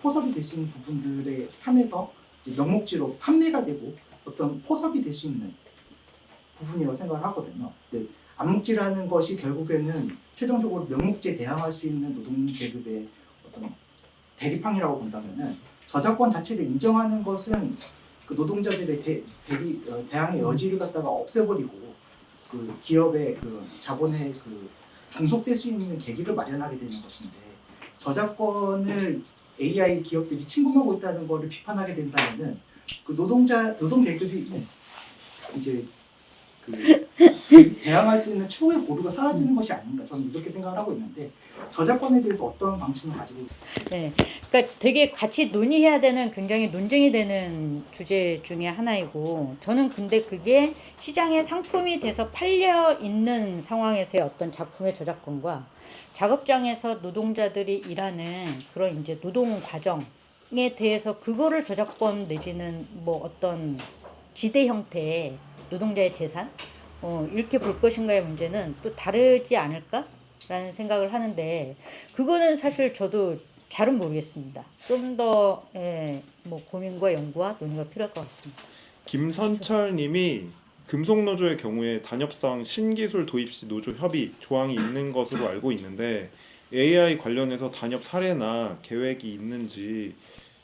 포섭이 될 수 있는 부분들에 한해서 이제 명목지로 판매가 되고 어떤 포섭이 될 수 있는 부분이라고 생각을 하거든요. 근데 암묵지라는 것이 결국에는 최종적으로 명목지에 대항할 수 있는 노동 계급의 어떤 대립항이라고 본다면은 저작권 자체를 인정하는 것은 그 노동자들의 대항의 여지를 갖다가 없애버리고 그 기업의 그 자본에 그 종속될 수 있는 계기를 마련하게 되는 것인데 저작권을 AI 기업들이 침범하고 있다는 것을 비판하게 된다면은 그 노동 계급이 이제 그 대항할 수 있는 최후의 보루가 사라지는 것이 아닌가 저는 이렇게 생각을 하고 있는데 저작권에 대해서 어떤 방침을 가지고 네, 그러니까 되게 같이 논의해야 되는 굉장히 논쟁이 되는 주제 중에 하나이고 저는 근데 그게 시장에 상품이 돼서 팔려 있는 상황에서의 어떤 작품의 저작권과 작업장에서 노동자들이 일하는 그런 이제 노동 과정에 대해서 그거를 저작권 내지는 뭐 어떤 지대 형태의 노동자의 재산 이렇게 볼 것인가의 문제는 또 다르지 않을까라는 생각을 하는데 그거는 사실 저도 잘은 모르겠습니다. 좀 더 뭐 고민과 연구와 논의가 필요할 것 같습니다. 김선철님이 금속노조의 경우에 단협상 신기술 도입 시 노조 협의 조항이 있는 것으로 알고 있는데 AI 관련해서 단협 사례나 계획이 있는지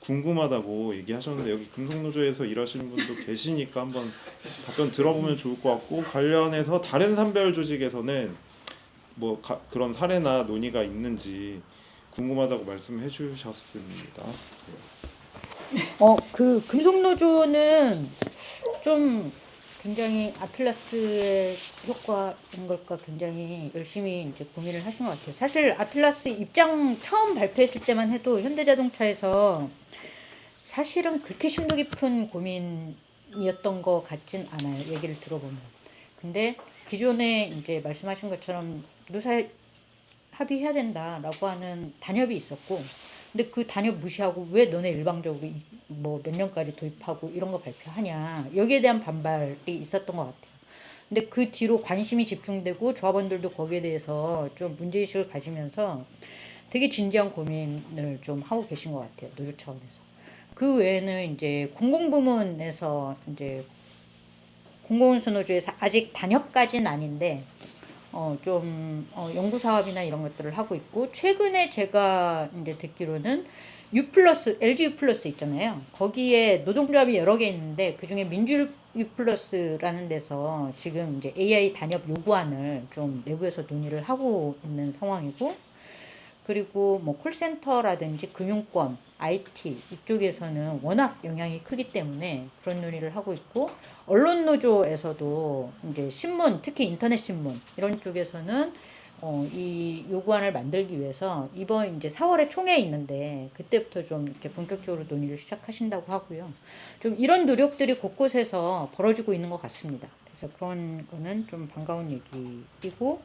궁금하다고 얘기하셨는데 여기 금속노조에서 일하시는 분도 계시니까 한번 답변 들어보면 좋을 것 같고 관련해서 다른 산별 조직에서는 뭐 그런 사례나 논의가 있는지 궁금하다고 말씀해 주셨습니다. 그 금속노조는 좀 굉장히 아틀라스의 효과인 걸까 굉장히 열심히 이제 고민을 하신 것 같아요. 사실 아틀라스 입장 처음 발표했을 때만 해도 현대자동차에서 사실은 그렇게 심도 깊은 고민이었던 것 같진 않아요. 얘기를 들어보면. 근데 기존에 이제 말씀하신 것처럼 노사 합의해야 된다라고 하는 단협이 있었고 근데 그 단협 무시하고 왜 너네 일방적으로 뭐 몇 년까지 도입하고 이런 거 발표하냐. 여기에 대한 반발이 있었던 것 같아요. 근데 그 뒤로 관심이 집중되고 조합원들도 거기에 대해서 좀 문제의식을 가지면서 되게 진지한 고민을 좀 하고 계신 것 같아요. 노조 차원에서. 그 외에는 이제 공공부문에서 이제 공공운수노조에서 아직 단협까지는 아닌데 연구 사업이나 이런 것들을 하고 있고, 최근에 제가 이제 듣기로는 LG U+ 있잖아요. 거기에 노동조합이 여러 개 있는데 그 중에 민주 U+라는 데서 지금 이제 AI 단협 요구안을 좀 내부에서 논의를 하고 있는 상황이고, 그리고 뭐 콜센터라든지 금융권, IT 이쪽에서는 워낙 영향이 크기 때문에 그런 논의를 하고 있고, 언론 노조에서도 이제 신문, 특히 인터넷 신문 이런 쪽에서는 이 요구안을 만들기 위해서 이번 이제 4월에 총회 있는데 그때부터 좀 이렇게 본격적으로 논의를 시작하신다고 하고요. 좀 이런 노력들이 곳곳에서 벌어지고 있는 것 같습니다. 그래서 그런 거는 좀 반가운 얘기이고.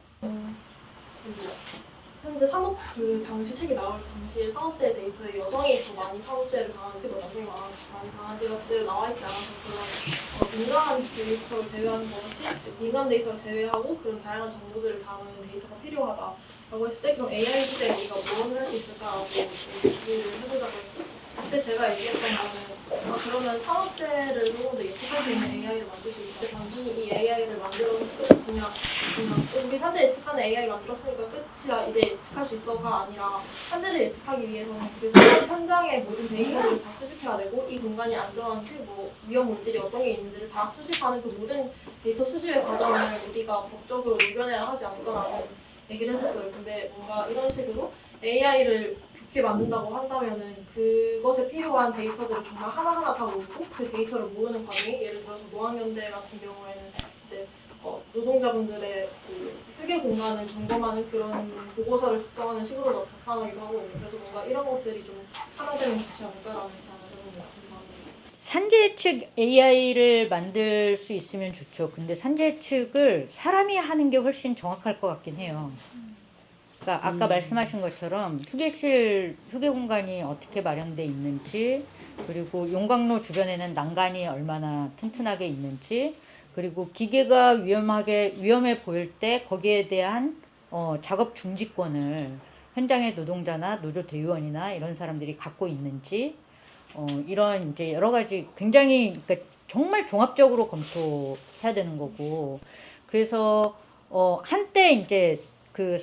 현재 산업 그 당시 책이 나올 당시에 산업재해 데이터에 여성이 더 많이 산업재해를 당한지 뭐 남성이 많이 당한지가 제대로 나와 있지 않아서 그런 민감한 데이터를 제외하는 것이 민감 데이터를 제외하고 그런 다양한 정보들을 담은 데이터가 필요하다라고 했을 때 그럼 AI 시대에 우리가 무엇을 할 수 있을까라고 얘기를 해보자고 했죠. 그때 제가 얘기했던 거는 그러면 산업재해를 조금 더 예측할 수 있는 AI를 만들 수 있는데 단순히 이 AI를 만들어서 그냥 우리 산재 예측하는 AI 만들었으니까 끝이야 이제 예측할 수 있어가 아니라 산재를 예측하기 위해서는 그 현장의 모든 데이터를 다 수집해야 되고 이 공간이 안전한지 뭐 위험 물질이 어떤 게 있는지를 다 수집하는 그 모든 데이터 수집의 과정을 우리가 법적으로 녹여내야 하지 않을까라는 얘기를 했었어요. 근데 뭔가 이런 식으로 AI를 좋게 만든다고 한다면은 그것에 필요한 데이터들을 정말 하나하나 다 모으고 그 데이터를 모으는 과정이 예를 들어서 노학연대 같은 경우에는 이제 노동자분들의 그 휴게 공간을 점검하는 그런 보고서를 작성하는 식으로 나타나기도 하고 있는, 그래서 뭔가 이런 것들이 좀 하나 되면 좋지 않을까라는 생각을 해봅니다. 산재 예측 AI를 만들 수 있으면 좋죠. 근데 산재 예측을 사람이 하는 게 훨씬 정확할 것 같긴 해요. 그러니까 아까 말씀하신 것처럼 휴게 공간이 어떻게 마련돼 있는지, 그리고 용광로 주변에는 난간이 얼마나 튼튼하게 있는지, 그리고 기계가 위험해 보일 때 거기에 대한 작업 중지권을 현장의 노동자나 노조 대의원이나 이런 사람들이 갖고 있는지, 이런 이제 여러 가지 굉장히, 그러니까 정말 종합적으로 검토해야 되는 거고. 그래서 한때 이제 그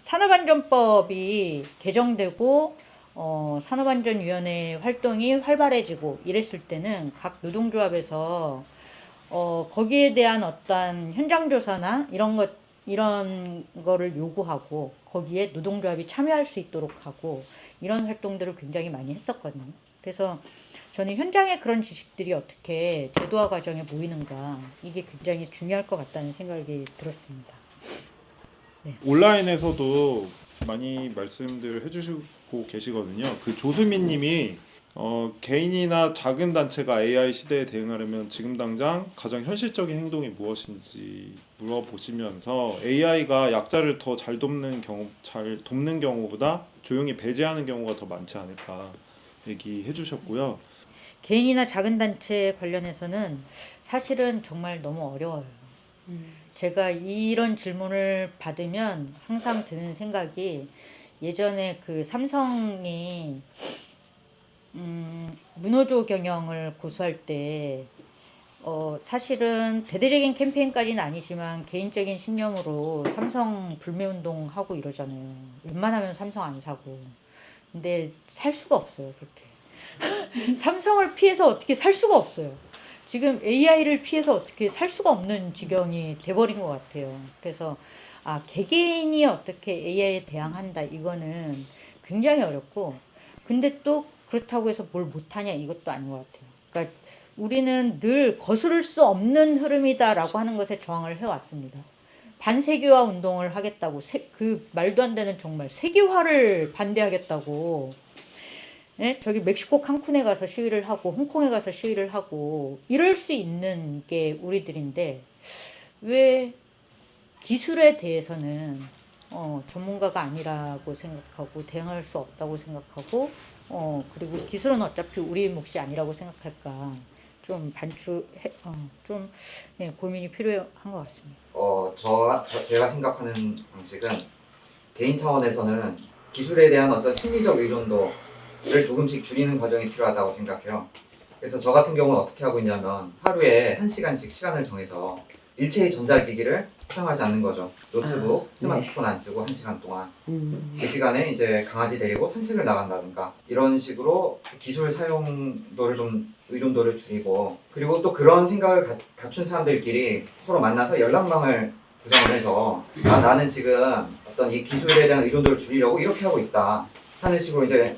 산업안전법이 개정되고 산업안전위원회 활동이 활발해지고 이랬을 때는 각 노동조합에서 거기에 대한 어떤 현장 조사나 이런 거를 요구하고 거기에 노동조합이 참여할 수 있도록 하고 이런 활동들을 굉장히 많이 했었거든요. 그래서 저는 현장에 그런 지식들이 어떻게 제도화 과정에 모이는가, 이게 굉장히 중요할 것 같다는 생각이 들었습니다. 온라인에서도 많이 말씀들을 해주시고 계시거든요. 그 조수민님이 개인이나 작은 단체가 AI 시대에 대응하려면 지금 당장 가장 현실적인 행동이 무엇인지 물어보시면서 AI가 약자를 더 잘 돕는 경우보다 조용히 배제하는 경우가 더 많지 않을까 얘기해 주셨고요. 개인이나 작은 단체 관련해서는 사실은 정말 너무 어려워요. 제가 이런 질문을 받으면 항상 드는 생각이, 예전에 그 삼성이 문호조 경영을 고수할 때 사실은 대대적인 캠페인까지는 아니지만 개인적인 신념으로 삼성 불매운동 하고 이러잖아요. 웬만하면 삼성 안 사고. 근데 살 수가 없어요, 그렇게. 삼성을 피해서 어떻게 살 수가 없어요. 지금 AI를 피해서 어떻게 살 수가 없는 지경이 돼버린 것 같아요. 그래서 개개인이 어떻게 AI에 대항한다, 이거는 굉장히 어렵고, 근데 또 그렇다고 해서 뭘 못하냐, 이것도 아닌 것 같아요. 그러니까 우리는 늘 거스를 수 없는 흐름이다라고 하는 것에 저항을 해왔습니다. 반세계화 운동을 하겠다고, 그 말도 안 되는 정말 세계화를 반대하겠다고, 예? 저기 멕시코 칸쿤에 가서 시위를 하고 홍콩에 가서 시위를 하고 이럴 수 있는 게 우리들인데, 왜 기술에 대해서는 전문가가 아니라고 생각하고 대응할 수 없다고 생각하고 그리고 기술은 어차피 우리 몫이 아니라고 생각할까 좀 고민이 필요한 것 같습니다. 제가 생각하는 방식은 개인 차원에서는 기술에 대한 어떤 심리적 의존도를 조금씩 줄이는 과정이 필요하다고 생각해요. 그래서 저 같은 경우는 어떻게 하고 있냐면 하루에 1시간씩 시간을 정해서 일체의 전자기기를 사용하지 않는 거죠. 노트북, 스마트폰 안 쓰고 1시간 동안 그 시간에 이제 강아지 데리고 산책을 나간다든가 이런 식으로 기술 사용도를 좀 의존도를 줄이고 그리고 또 그런 생각을 갖춘 사람들끼리 서로 만나서 연락망을 구성을 해서 나는 지금 어떤 이 기술에 대한 의존도를 줄이려고 이렇게 하고 있다 하는 식으로 이제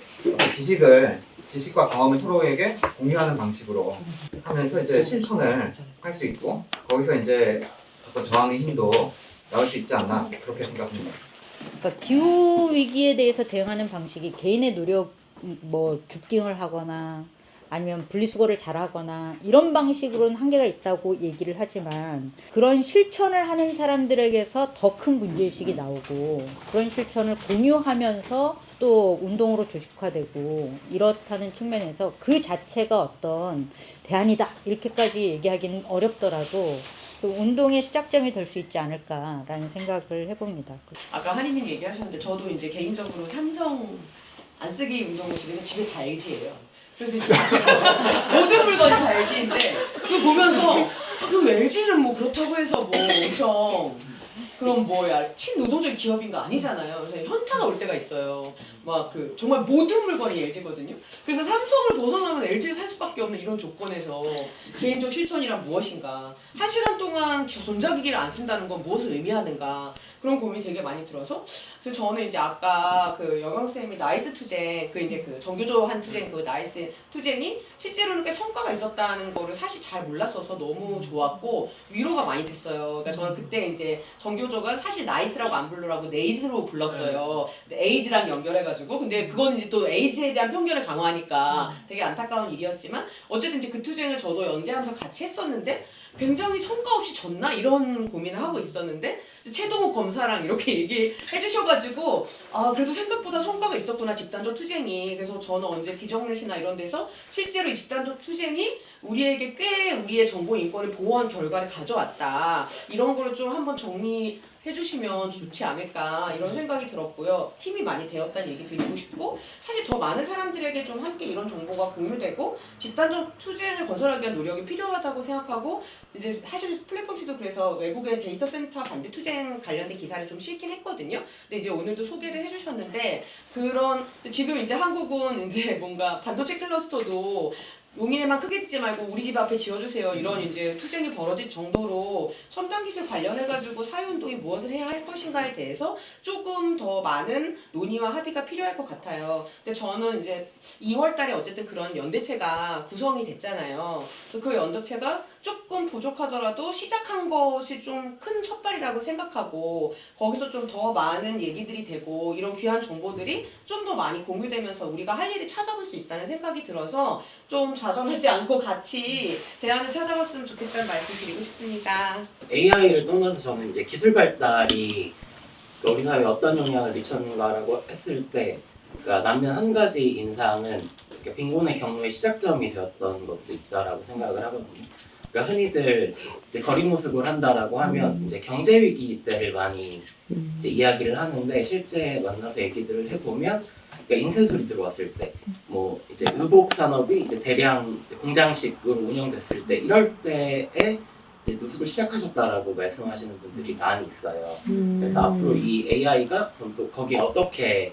지식과 경험을 서로에게 공유하는 방식으로 하면서 이제 실천을 할 수 있고 거기서 이제 어떤 저항의 힘도 나올 수 있지 않나 그렇게 생각합니다. 그러니까 기후 위기에 대해서 대응하는 방식이 개인의 노력, 줍깅을 하거나 아니면 분리수거를 잘하거나 이런 방식으로는 한계가 있다고 얘기를 하지만 그런 실천을 하는 사람들에게서 더 큰 문제의식이 나오고 그런 실천을 공유하면서 또 운동으로 조직화되고 이렇다는 측면에서 그 자체가 어떤 대안이다 이렇게까지 얘기하기는 어렵더라도 또 운동의 시작점이 될 수 있지 않을까라는 생각을 해봅니다. 아까 한이님 얘기하셨는데 저도 이제 개인적으로 삼성 안 쓰기 운동을 집에 다 LG예요. 그래서 모든 물건이 다 LG인데 그거 보면서 그럼 LG는 뭐 그렇다고 해서 뭐 엄청 그럼 뭐야 친노동적 기업인 거 아니잖아요. 그래서 현타가 올 때가 있어요. 막 정말 모든 물건이 LG거든요. 그래서 삼성을 벗어나면 LG를 살 수밖에 없는 이런 조건에서 개인적 실천이란 무엇인가? 1시간 동안 전자기기를 안 쓴다는 건 무엇을 의미하는가? 그런 고민이 되게 많이 들어서 그래서 저는 이제 아까 여강 쌤이 나이스 투쟁 이제 정교조 한 투쟁 나이스 투쟁이 실제로는 꽤 성과가 있었다는 거를 사실 잘 몰랐어서 너무 좋았고 위로가 많이 됐어요. 그러니까 저는 그때 이제 정교조가 사실 나이스라고 안 부르라고 네이즈로 불렀어요. 에이즈랑 연결해가지고 근데 그건 이제 또 에이즈에 대한 편견을 강화하니까 되게 안타까운 일이었지만 어쨌든 이제 그 투쟁을 저도 연대하면서 같이 했었는데 굉장히 성과 없이 졌나 이런 고민을 하고 있었는데 최동욱 검사랑 이렇게 얘기해 주셔가지고 그래도 생각보다 성과가 있었구나 집단적 투쟁이. 그래서 저는 언제 디정넷이나 이런 데서 실제로 이 집단적 투쟁이 우리에게 꽤 우리의 정보 인권을 보호한 결과를 가져왔다 이런 거를 좀 한번 정리해 주시면 좋지 않을까 이런 생각이 들었고요. 힘이 많이 되었다는 얘기 드리고 싶고 사실 더 많은 사람들에게 좀 함께 이런 정보가 공유되고 집단적 투쟁을 건설하기 위한 노력이 필요하다고 생각하고 이제 사실 플랫폼씨도 그래서 외국의 데이터 센터 반대 투쟁 관련된 기사를 좀 실긴 했거든요. 근데 이제 오늘도 소개를 해주셨는데 지금 이제 한국은 이제 뭔가 반도체 클러스터도 용인에만 크게 짓지 말고 우리 집 앞에 지어주세요 이런 이제 투쟁이 벌어질 정도로 첨단 기술 관련해가지고 사회운동이 무엇을 해야 할 것인가에 대해서 조금 더 많은 논의와 합의가 필요할 것 같아요. 근데 저는 이제 2월달에 어쨌든 그런 연대체가 구성이 됐잖아요. 그래서 그 연대체가 조금 부족하더라도 시작한 것이 좀 큰 첫발이라고 생각하고 거기서 좀 더 많은 얘기들이 되고 이런 귀한 정보들이 좀 더 많이 공유되면서 우리가 할 일을 찾아볼 수 있다는 생각이 들어서 좀 좌절하지 않고 같이 대안을 찾아봤으면 좋겠다는 말씀 드리고 싶습니다. AI를 떠나서 저는 이제 기술 발달이 우리 사회에 어떤 영향을 미쳤는가라고 했을 때 남는 한 가지 인상은 빈곤의 경로의 시작점이 되었던 것도 있다라고 생각을 하거든요. 흔히들 이제 거리노숙을 한다라고 하면 이제 경제 위기 때를 많이 이제 이야기를 하는데 실제 만나서 얘기들을 해보면 인쇄술이 들어왔을 때, 뭐 이제 의복 산업이 이제 대량 공장식으로 운영됐을 때 이럴 때에 이제 노숙을 시작하셨다라고 말씀하시는 분들이 많이 있어요. 그래서 앞으로 이 AI가 그럼 또 거기에 어떻게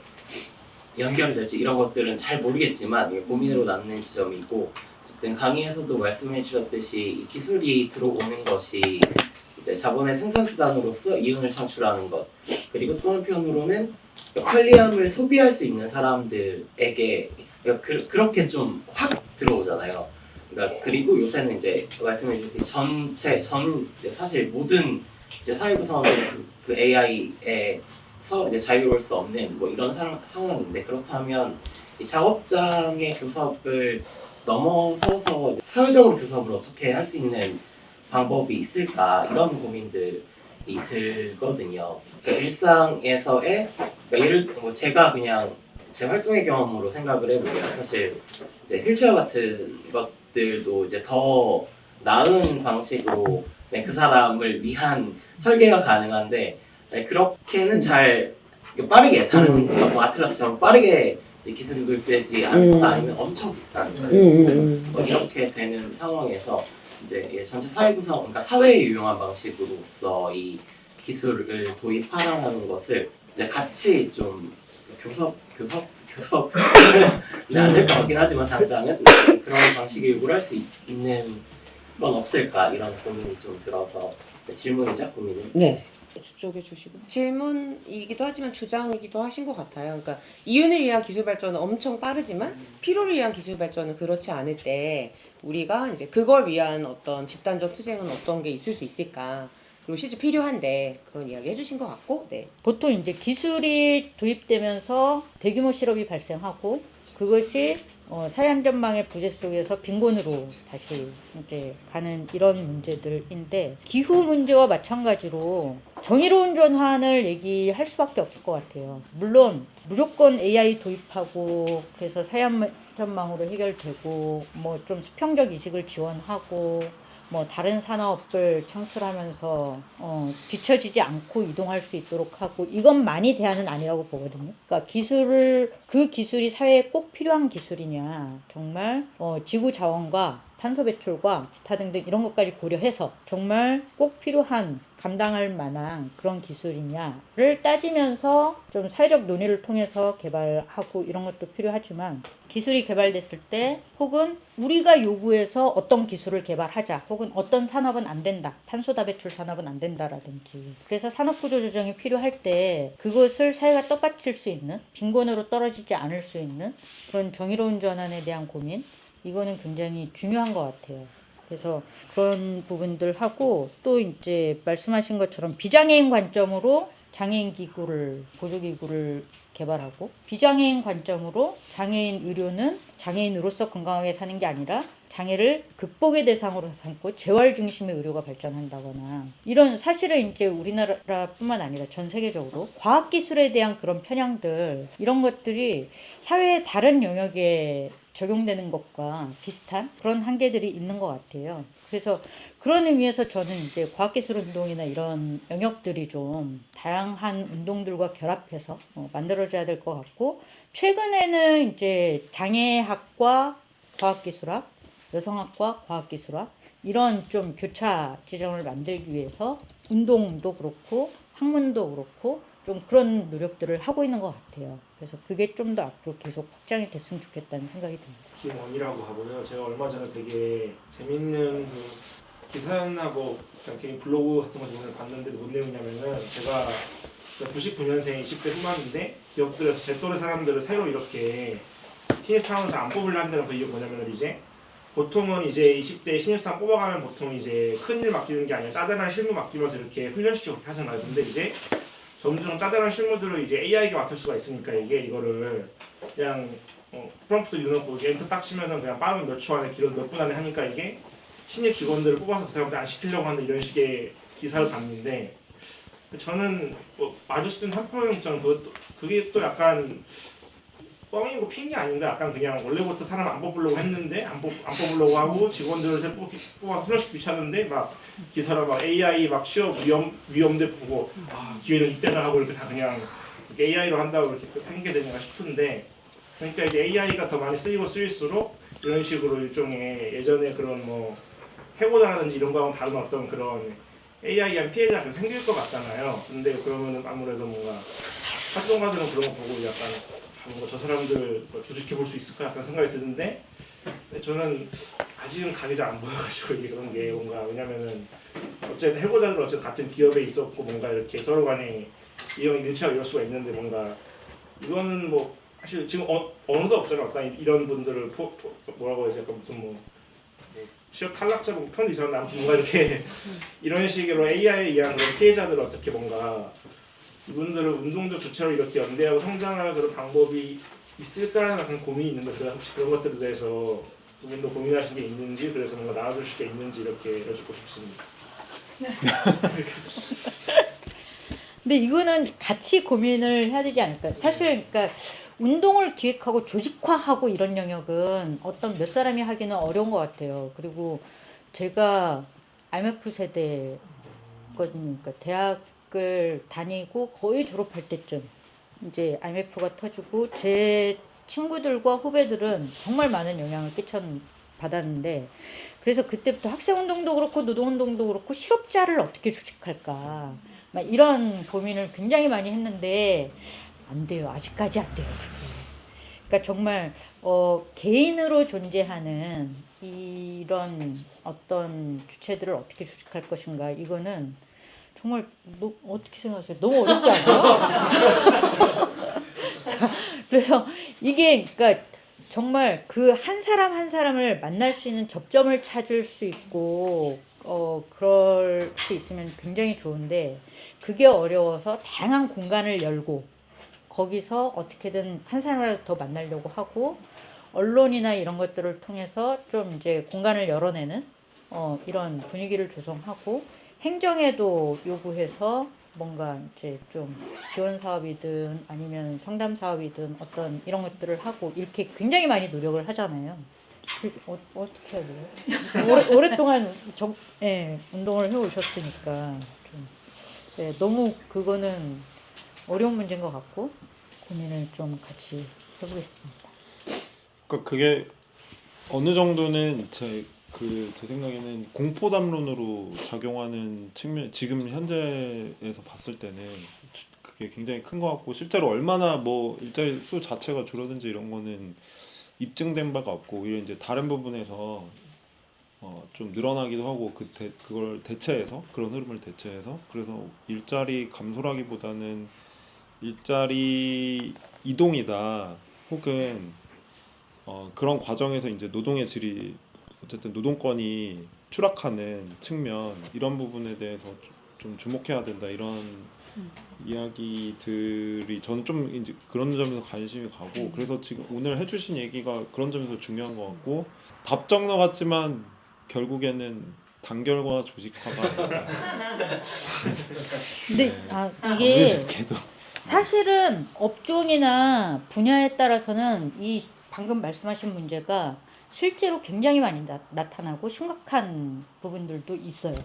연결이 될지 이런 것들은 잘 모르겠지만 고민으로 남는 지점이고 어쨌든 강의에서도 말씀해 주셨듯이 이 기술이 들어오는 것이 이제 자본의 생산수단으로서 이윤을 창출하는 것 그리고 또 한편으로는 편리함을 소비할 수 있는 사람들에게 그렇게 좀 확 들어오잖아요. 그러니까 그리고 요새는 이제 말씀해 주셨듯이 사실 모든 이제 사회 구성원들은 그 AI에서 이제 자유로울 수 없는 뭐 이런 상황인데 그렇다면 이 작업장의 교섭을 넘어서서 사회적으로 교섭을 어떻게 할 수 있는 방법이 있을까 이런 고민들이 들거든요. 그러니까 일상에서의 그러니까 예를 들어 뭐 제가 그냥 제 활동의 경험으로 생각을 해보면 사실 이제 휠체어 같은 것들도 이제 더 나은 방식으로 그 사람을 위한 설계가 가능한데 그렇게는 잘 빠르게 다른 뭐 아틀라스처럼 빠르게 기술이 도입되지 않거나 아니면 엄청 비싼 뭐 이렇게 되는 상황에서 이제 전체 사회 구성, 그러니까 사회에 유용한 방식으로서 이 기술을 도입하라는 것을 이제 같이 좀 교섭 안 될 것 같긴 하지만 당장은 그런 방식을 요구할 수 있는 건 없을까 이런 고민이 좀 들어서 질문이자 고민을 네. 저쪽에 주시고 질문이기도 하지만 주장이기도 하신 것 같아요. 그러니까 이윤을 위한 기술 발전은 엄청 빠르지만 필요를 위한 기술 발전은 그렇지 않을 때 우리가 이제 그걸 위한 어떤 집단적 투쟁은 어떤 게 있을 수 있을까? 그리고 실제 필요한데 그런 이야기 해주신 것 같고, 네. 보통 이제 기술이 도입되면서 대규모 실업이 발생하고 그것이 사회안전망의 부재 속에서 빈곤으로 다시 이제 가는 이런 문제들인데, 기후 문제와 마찬가지로 정의로운 전환을 얘기할 수밖에 없을 것 같아요. 물론 무조건 AI 도입하고 그래서 사회안전망으로 해결되고 뭐 좀 수평적 이식을 지원하고 뭐 다른 산업을 창출하면서 뒤처지지 않고 이동할 수 있도록 하고 이것만이 대안은 아니라고 보거든요. 그러니까 그 기술이 사회에 꼭 필요한 기술이냐, 정말 지구 자원과 탄소 배출과 기타 등등 이런 것까지 고려해서 정말 꼭 필요한 감당할 만한 그런 기술이냐를 따지면서 좀 사회적 논의를 통해서 개발하고 이런 것도 필요하지만, 기술이 개발됐을 때 혹은 우리가 요구해서 어떤 기술을 개발하자 혹은 어떤 산업은 안 된다, 탄소 다배출 산업은 안 된다라든지, 그래서 산업구조 조정이 필요할 때 그것을 사회가 떠받칠 수 있는, 빈곤으로 떨어지지 않을 수 있는 그런 정의로운 전환에 대한 고민, 이거는 굉장히 중요한 것 같아요. 그래서 그런 부분들하고 또 이제 말씀하신 것처럼 비장애인 관점으로 장애인 기구를, 보조기구를 개발하고, 비장애인 관점으로 장애인 의료는 장애인으로서 건강하게 사는 게 아니라 장애를 극복의 대상으로 삼고 재활 중심의 의료가 발전한다거나, 이런 사실은 이제 우리나라뿐만 아니라 전 세계적으로 과학기술에 대한 그런 편향들, 이런 것들이 사회의 다른 영역에 적용되는 것과 비슷한 그런 한계들이 있는 것 같아요. 그래서 그런 의미에서 저는 이제 과학기술 운동이나 이런 영역들이 좀 다양한 운동들과 결합해서 만들어져야 될 것 같고, 최근에는 이제 장애학과 과학기술학, 여성학과 과학기술학, 이런 좀 교차 지점을 만들기 위해서 운동도 그렇고 학문도 그렇고 좀 그런 노력들을 하고 있는 것 같아요. 그래서 그게 좀 더 앞으로 계속 확장이 됐으면 좋겠다는 생각이 듭니다. 김원이라고 하고요. 제가 얼마 전에 되게 재밌는 기사하고 개인 블로그 같은 거 오늘 봤는데 뭔 내용이냐면은, 제가 99년생 20대 후반인데 기업들에서 제 또래 사람들을 새로 이렇게 신입사원을 잘 안 뽑으려 한다는 그 이유가 뭐냐면은, 이제 보통은 이제 20대 신입사원 뽑아가면 보통 이제 큰일 맡기는 게 아니라 짜잘한 실무 맡기면서 이렇게 훈련시키고 그렇게 하잖아요. 근데 이제 점점 짜잘한 실무들을 이제 AI가 맡을 수가 있으니까 이거를 그냥 프롬프트 넣어놓고 엔터 딱 치면은 그냥 빠르면 몇 초 안에 길어도 몇 분 안에 하니까 이게 신입 직원들을 뽑아서 그 사람들 안 시키려고 하는 이런 식의 기사를 봤는데, 저는 뭐 마주쓴 한평형처럼 그게 또 약간 뻥이고 핑이 아닌가, 약간 그냥 원래부터 사람 안 뽑으려고 했는데 안 뽑으려고 하고 직원들을 새로 뽑아서 훈련시키기 귀찮은데 막 기사로 막 AI 막 취업 위험들 보고 기회는 이때다 하고 이렇게 다 그냥 AI로 한다고 이렇게 한 게 되는가 싶은데, 그러니까 이제 AI가 더 많이 쓰일수록 이런 식으로 일종의 예전에 그런 뭐 해고자라든지 이런 거하고는 다른 어떤 그런 AI한 피해자가 계속 생길 것 같잖아요. 근데 그러면은 아무래도 뭔가 활동가들은 그런 거 보고 약간 뭔가 저 사람들 조직해 볼 수 있을까 약간 생각이 드는데, 저는 아직은 각이 잘 안 보여가지고 이게 그런 게 뭔가, 왜냐면은 어쨌든 해고자들은 어쨌든 같은 기업에 있었고 뭔가 이렇게 서로 간에 일치하고 이럴 수가 있는데, 뭔가 이거는 뭐 사실 지금 어느도 없잖아요. 어떤 이런 분들을 뭐라고 해야지, 약간 무슨 뭐 취업 탈락자 뭐 편도 이상한데 아무튼 뭔가 이렇게 이런 식으로 AI에 의한 그런 피해자들을 어떻게 뭔가 이분들을 운동적 주체로 이렇게 연대하고 성장할 그런 방법이 있을까라는 약간 고민이 있는데, 혹시 그런 것들에 대해서 두 분도 고민하신 게 있는지, 그래서 뭔가 나눠주실 게 있는지 이렇게 여쭙고 싶습니다. 근데 이거는 같이 고민을 해야 되지 않을까요? 사실 그러니까 운동을 기획하고 조직화하고 이런 영역은 어떤 몇 사람이 하기는 어려운 것 같아요. 그리고 제가 IMF 세대거든요. 그러니까 대학을 다니고 거의 졸업할 때쯤 이제 IMF가 터지고 제 친구들과 후배들은 정말 많은 영향을 받았는데 그래서 그때부터 학생운동도 그렇고 노동운동도 그렇고 실업자를 어떻게 조직할까 막 이런 고민을 굉장히 많이 했는데 안 돼요. 아직까지 안 돼요. 그게. 그러니까 정말 개인으로 존재하는 이런 어떤 주체들을 어떻게 조직할 것인가 이거는 정말 어떻게 생각하세요? 너무 어렵지 않아요? 그래서 이게 그러니까 정말 그 한 사람 한 사람을 만날 수 있는 접점을 찾을 수 있고 그럴 수 있으면 굉장히 좋은데 그게 어려워서 다양한 공간을 열고 거기서 어떻게든 한 사람이라도 더 만나려고 하고 언론이나 이런 것들을 통해서 좀 이제 공간을 열어내는 이런 분위기를 조성하고 행정에도 요구해서 뭔가 이제 좀 지원 사업이든 아니면 상담 사업이든 어떤 이런 것들을 하고 이렇게 굉장히 많이 노력을 하잖아요. 그래서 어떻게 해야 돼요? 오랫동안 운동을 해오셨으니까 좀, 너무 그거는 어려운 문제인 것 같고 고민을 좀 같이 해보겠습니다. 그러니까 그게 어느 정도는 제 생각에는 공포 담론으로 작용하는 측면 지금 현재에서 봤을 때는 그게 굉장히 큰 것 같고 실제로 얼마나 뭐 일자리 수 자체가 줄어든지 이런 거는 입증된 바가 없고 오히려 이제 다른 부분에서 좀 늘어나기도 하고 그걸 대체해서 그런 흐름을 대체해서 그래서 일자리 감소라기보다는 일자리 이동이다 혹은 그런 과정에서 이제 노동의 질이 어쨌든 노동권이 추락하는 측면 이런 부분에 대해서 좀 주목해야 된다 이런 이야기들이 저는 좀 이제 그런 점에서 관심이 가고 그래서 지금 오늘 해주신 얘기가 그런 점에서 중요한 것 같고 답정너 같지만 결국에는 단결과 조직화가 근데 이게 아무리 생각해도 사실은 업종이나 분야에 따라서는 이 방금 말씀하신 문제가 실제로 굉장히 많이 나타나고 심각한 부분들도 있어요.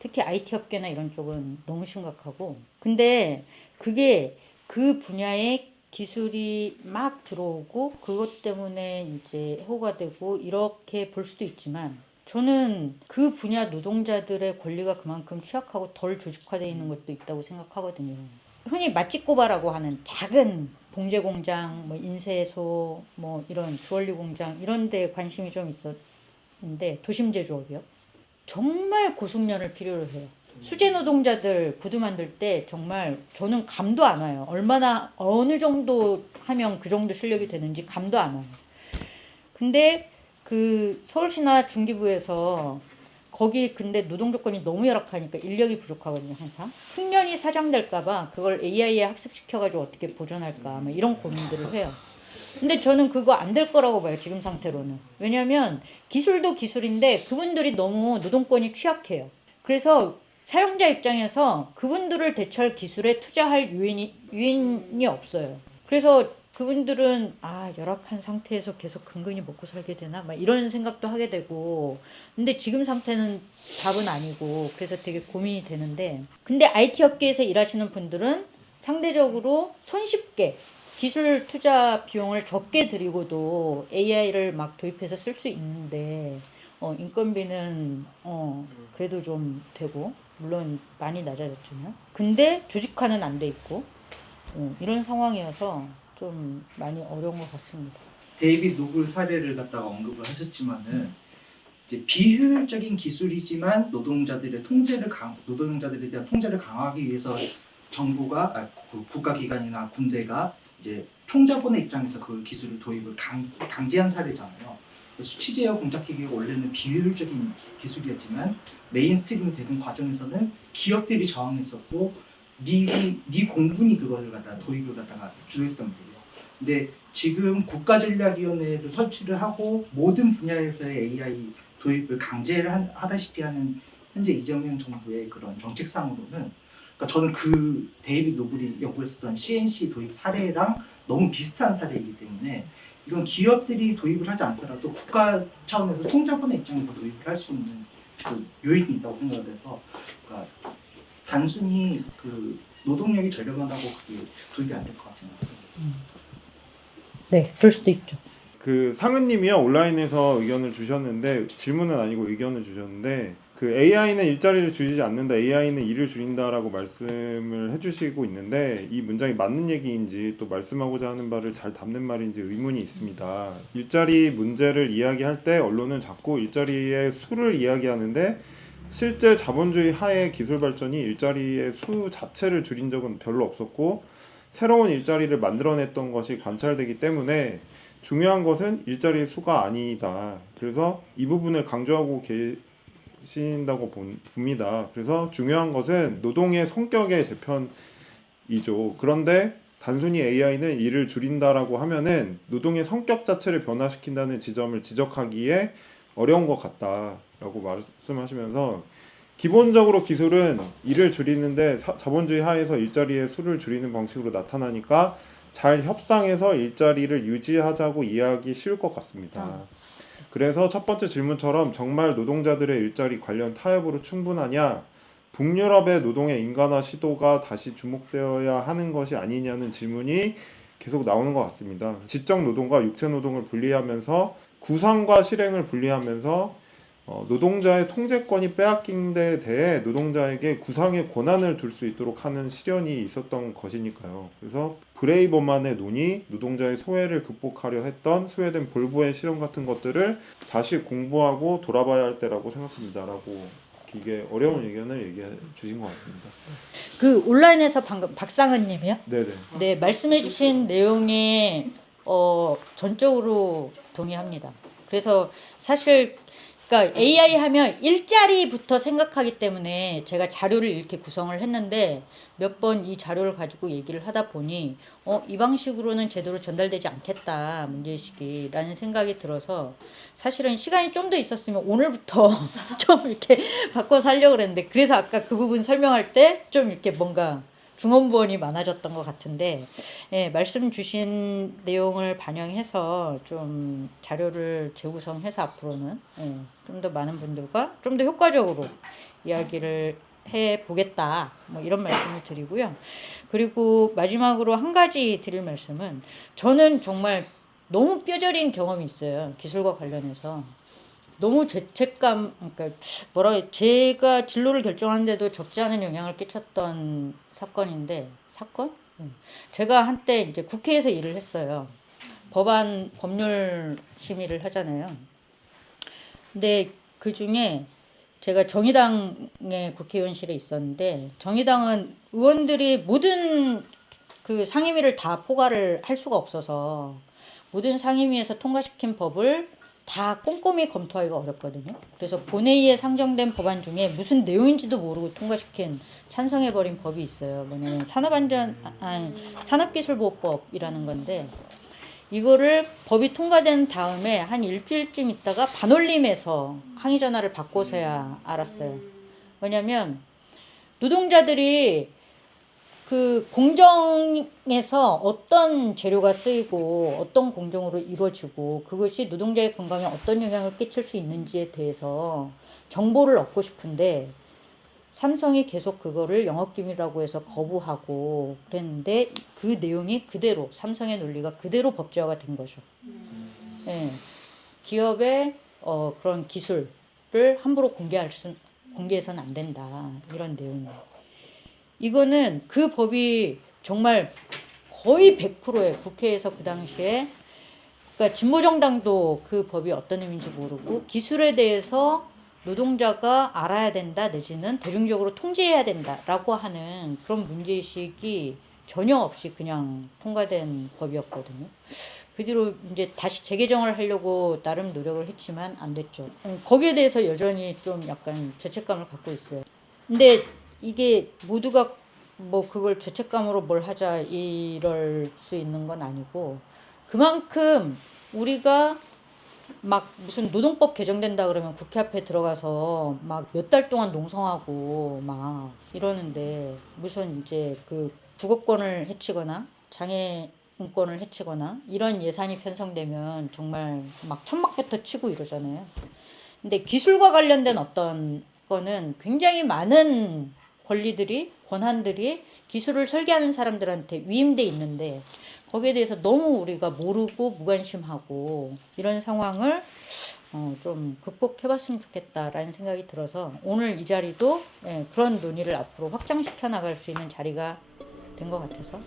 특히 IT 업계나 이런 쪽은 너무 심각하고. 근데 그게 그 분야에 기술이 막 들어오고 그것 때문에 이제 해고가 되고 이렇게 볼 수도 있지만 저는 그 분야 노동자들의 권리가 그만큼 취약하고 덜 조직화되어 있는 것도 있다고 생각하거든요. 흔히 맛집고바라고 하는 작은 봉제 공장, 뭐 인쇄소, 뭐 이런 주얼리 공장 이런 데 관심이 좀 있었는데 도심 제조업이요. 정말 고숙련을 필요로 해요. 수제 노동자들 구두 만들 때 정말 저는 감도 안 와요. 얼마나 어느 정도 하면 그 정도 실력이 되는지 감도 안 와요. 근데 그 서울시나 중기부에서 거기 근데 노동 조건이 너무 열악하니까 인력이 부족하거든요, 항상. 숙련이 사장될까봐 그걸 AI에 학습시켜가지고 어떻게 보존할까, 막 이런 고민들을 해요. 근데 저는 그거 안 될 거라고 봐요, 지금 상태로는. 왜냐면 기술도 기술인데 그분들이 너무 노동권이 취약해요. 그래서 사용자 입장에서 그분들을 대체할 기술에 투자할 유인이 없어요. 그래서 그분들은 열악한 상태에서 계속 근근히 먹고 살게 되나 막 이런 생각도 하게 되고 근데 지금 상태는 답은 아니고 그래서 되게 고민이 되는데 근데 IT 업계에서 일하시는 분들은 상대적으로 손쉽게 기술 투자 비용을 적게 들이고도 AI를 막 도입해서 쓸 수 있는데 인건비는 그래도 좀 되고 물론 많이 낮아졌지만 근데 조직화는 안 돼 있고 이런 상황이어서 좀 많이 어려운 것 같습니다. 데이빗 노블 사례를 갖다가 언급을 하셨지만은 이제 비효율적인 기술이지만 노동자들에 대한 통제를 강화하기 위해서 정부가 국가기관이나 군대가 이제 총자본의 입장에서 그 기술을 도입을 강제한 사례잖아요. 수치 제어 공작기기가 원래는 비효율적인 기술이었지만 메인스트림이 되는 과정에서는 기업들이 저항했었고 미 공군이 그거를 갖다가 도입을 갖다가 주도했던 거예요. 근데 지금 국가전략위원회를 설치를 하고 모든 분야에서의 AI 도입을 강제를 하다시피 하는 현재 이재명 정부의 그런 정책상으로는 그러니까 저는 그 데이빗 노블이 연구했었던 CNC 도입 사례랑 너무 비슷한 사례이기 때문에 이건 기업들이 도입을 하지 않더라도 국가 차원에서 총자본의 입장에서 도입을 할 수 있는 그 요인이 있다고 생각을 해서 그러니까 단순히 그 노동력이 저렴하다고 그게 도입이 안 될 것 같지는 않습니다. 네, 그럴 수도 있죠. 그 상은님이요 온라인에서 의견을 주셨는데 질문은 아니고 의견을 주셨는데 그 AI는 일자리를 줄이지 않는다, AI는 일을 줄인다라고 말씀을 해주시고 있는데 이 문장이 맞는 얘기인지 또 말씀하고자 하는 바를 잘 담는 말인지 의문이 있습니다. 일자리 문제를 이야기할 때 언론은 자꾸 일자리의 수를 이야기하는데 실제 자본주의 하에 기술 발전이 일자리의 수 자체를 줄인 적은 별로 없었고 새로운 일자리를 만들어냈던 것이 관찰되기 때문에 중요한 것은 일자리의 수가 아니다. 그래서 이 부분을 강조하고 계신다고 봅니다. 그래서 중요한 것은 노동의 성격의 재편이죠. 그런데 단순히 AI는 일을 줄인다라고 하면은 노동의 성격 자체를 변화시킨다는 지점을 지적하기에 어려운 것 같다라고 말씀하시면서 기본적으로 기술은 일을 줄이는데 자본주의 하에서 일자리의 수를 줄이는 방식으로 나타나니까 잘 협상해서 일자리를 유지하자고 이해하기 쉬울 것 같습니다. 그래서 첫 번째 질문처럼 정말 노동자들의 일자리 관련 타협으로 충분하냐, 북유럽의 노동의 인간화 시도가 다시 주목되어야 하는 것이 아니냐는 질문이 계속 나오는 것 같습니다. 지적 노동과 육체 노동을 분리하면서 구상과 실행을 분리하면서 노동자의 통제권이 빼앗긴 데 대해 노동자에게 구상의 권한을 둘 수 있도록 하는 실현이 있었던 것이니까요. 그래서 브레이버만의 논의, 노동자의 소외를 극복하려 했던 스웨덴 볼보의 실험 같은 것들을 다시 공부하고 돌아봐야 할 때라고 생각합니다. 라고 이게 어려운 의견을 얘기해 주신 것 같습니다. 그 온라인에서 방금 박상은 님이요? 네네. 네, 말씀해 주신 내용에 전적으로 동의합니다. 그래서 사실 그러니까 AI 하면 일자리부터 생각하기 때문에 제가 자료를 이렇게 구성을 했는데 몇 번 이 자료를 가지고 얘기를 하다 보니 이 방식으로는 제대로 전달되지 않겠다, 문제의식이라는 생각이 들어서 사실은 시간이 좀 더 있었으면 오늘부터 좀 이렇게 바꿔서 하려고 그랬는데 그래서 아까 그 부분 설명할 때 좀 이렇게 뭔가 중언부언이 많아졌던 것 같은데 예, 말씀 주신 내용을 반영해서 좀 자료를 재구성해서 앞으로는 좀 더 많은 분들과 좀 더 효과적으로 이야기를 해보겠다, 뭐 이런 말씀을 드리고요. 그리고 마지막으로 한 가지 드릴 말씀은 저는 정말 너무 뼈저린 경험이 있어요. 기술과 관련해서. 너무 죄책감, 그러니까 제가 진로를 결정하는데도 적지 않은 영향을 끼쳤던 사건인데, 제가 한때 이제 국회에서 일을 했어요. 법률 심의를 하잖아요. 근데 그 중에 제가 정의당의 국회의원실에 있었는데, 정의당은 의원들이 모든 그 상임위를 다 포괄을 할 수가 없어서 모든 상임위에서 통과시킨 법을 다 꼼꼼히 검토하기가 어렵거든요. 그래서 본회의에 상정된 법안 중에 무슨 내용인지도 모르고 통과시킨 찬성해버린 법이 있어요. 뭐냐면 산업기술보호법이라는 건데 이거를 법이 통과된 다음에 한 일주일쯤 있다가 반올림해서 항의 전화를 받고서야 알았어요. 뭐냐면 노동자들이 그 공정에서 어떤 재료가 쓰이고 어떤 공정으로 이루어지고 그것이 노동자의 건강에 어떤 영향을 끼칠 수 있는지에 대해서 정보를 얻고 싶은데 삼성이 계속 그거를 영업기밀이라고 해서 거부하고 그랬는데 그 내용이 그대로 삼성의 논리가 그대로 법제화가 된 거죠. 네. 기업의 그런 기술을 함부로 공개해서는 안 된다, 이런 내용이에요. 이거는 그 법이 정말 거의 100%의 국회에서 그 당시에 그러니까 진보정당도 그 법이 어떤 의미인지 모르고 기술에 대해서 노동자가 알아야 된다 내지는 대중적으로 통제해야 된다라고 하는 그런 문제의식이 전혀 없이 그냥 통과된 법이었거든요. 그 뒤로 이제 다시 재개정을 하려고 나름 노력을 했지만 안 됐죠. 거기에 대해서 여전히 좀 약간 죄책감을 갖고 있어요. 근데 이게 모두가 뭐 그걸 죄책감으로 뭘 하자 이럴 수 있는 건 아니고 그만큼 우리가 막 무슨 노동법 개정된다 그러면 국회 앞에 들어가서 막 몇 달 동안 농성하고 막 이러는데 무슨 이제 그 주거권을 해치거나 장애 인권을 해치거나 이런 예산이 편성되면 정말 막 천막부터 치고 이러잖아요. 근데 기술과 관련된 어떤 거는 굉장히 많은 권리들이 권한들이 기술을 설계하는 사람들한테 위임돼 있는데 거기에 대해서 너무 우리가 모르고 무관심하고 이런 상황을 좀 극복해봤으면 좋겠다라는 생각이 들어서 오늘 이 자리도 그런 논의를 앞으로 확장시켜 나갈 수 있는 자리가 된 것 같아서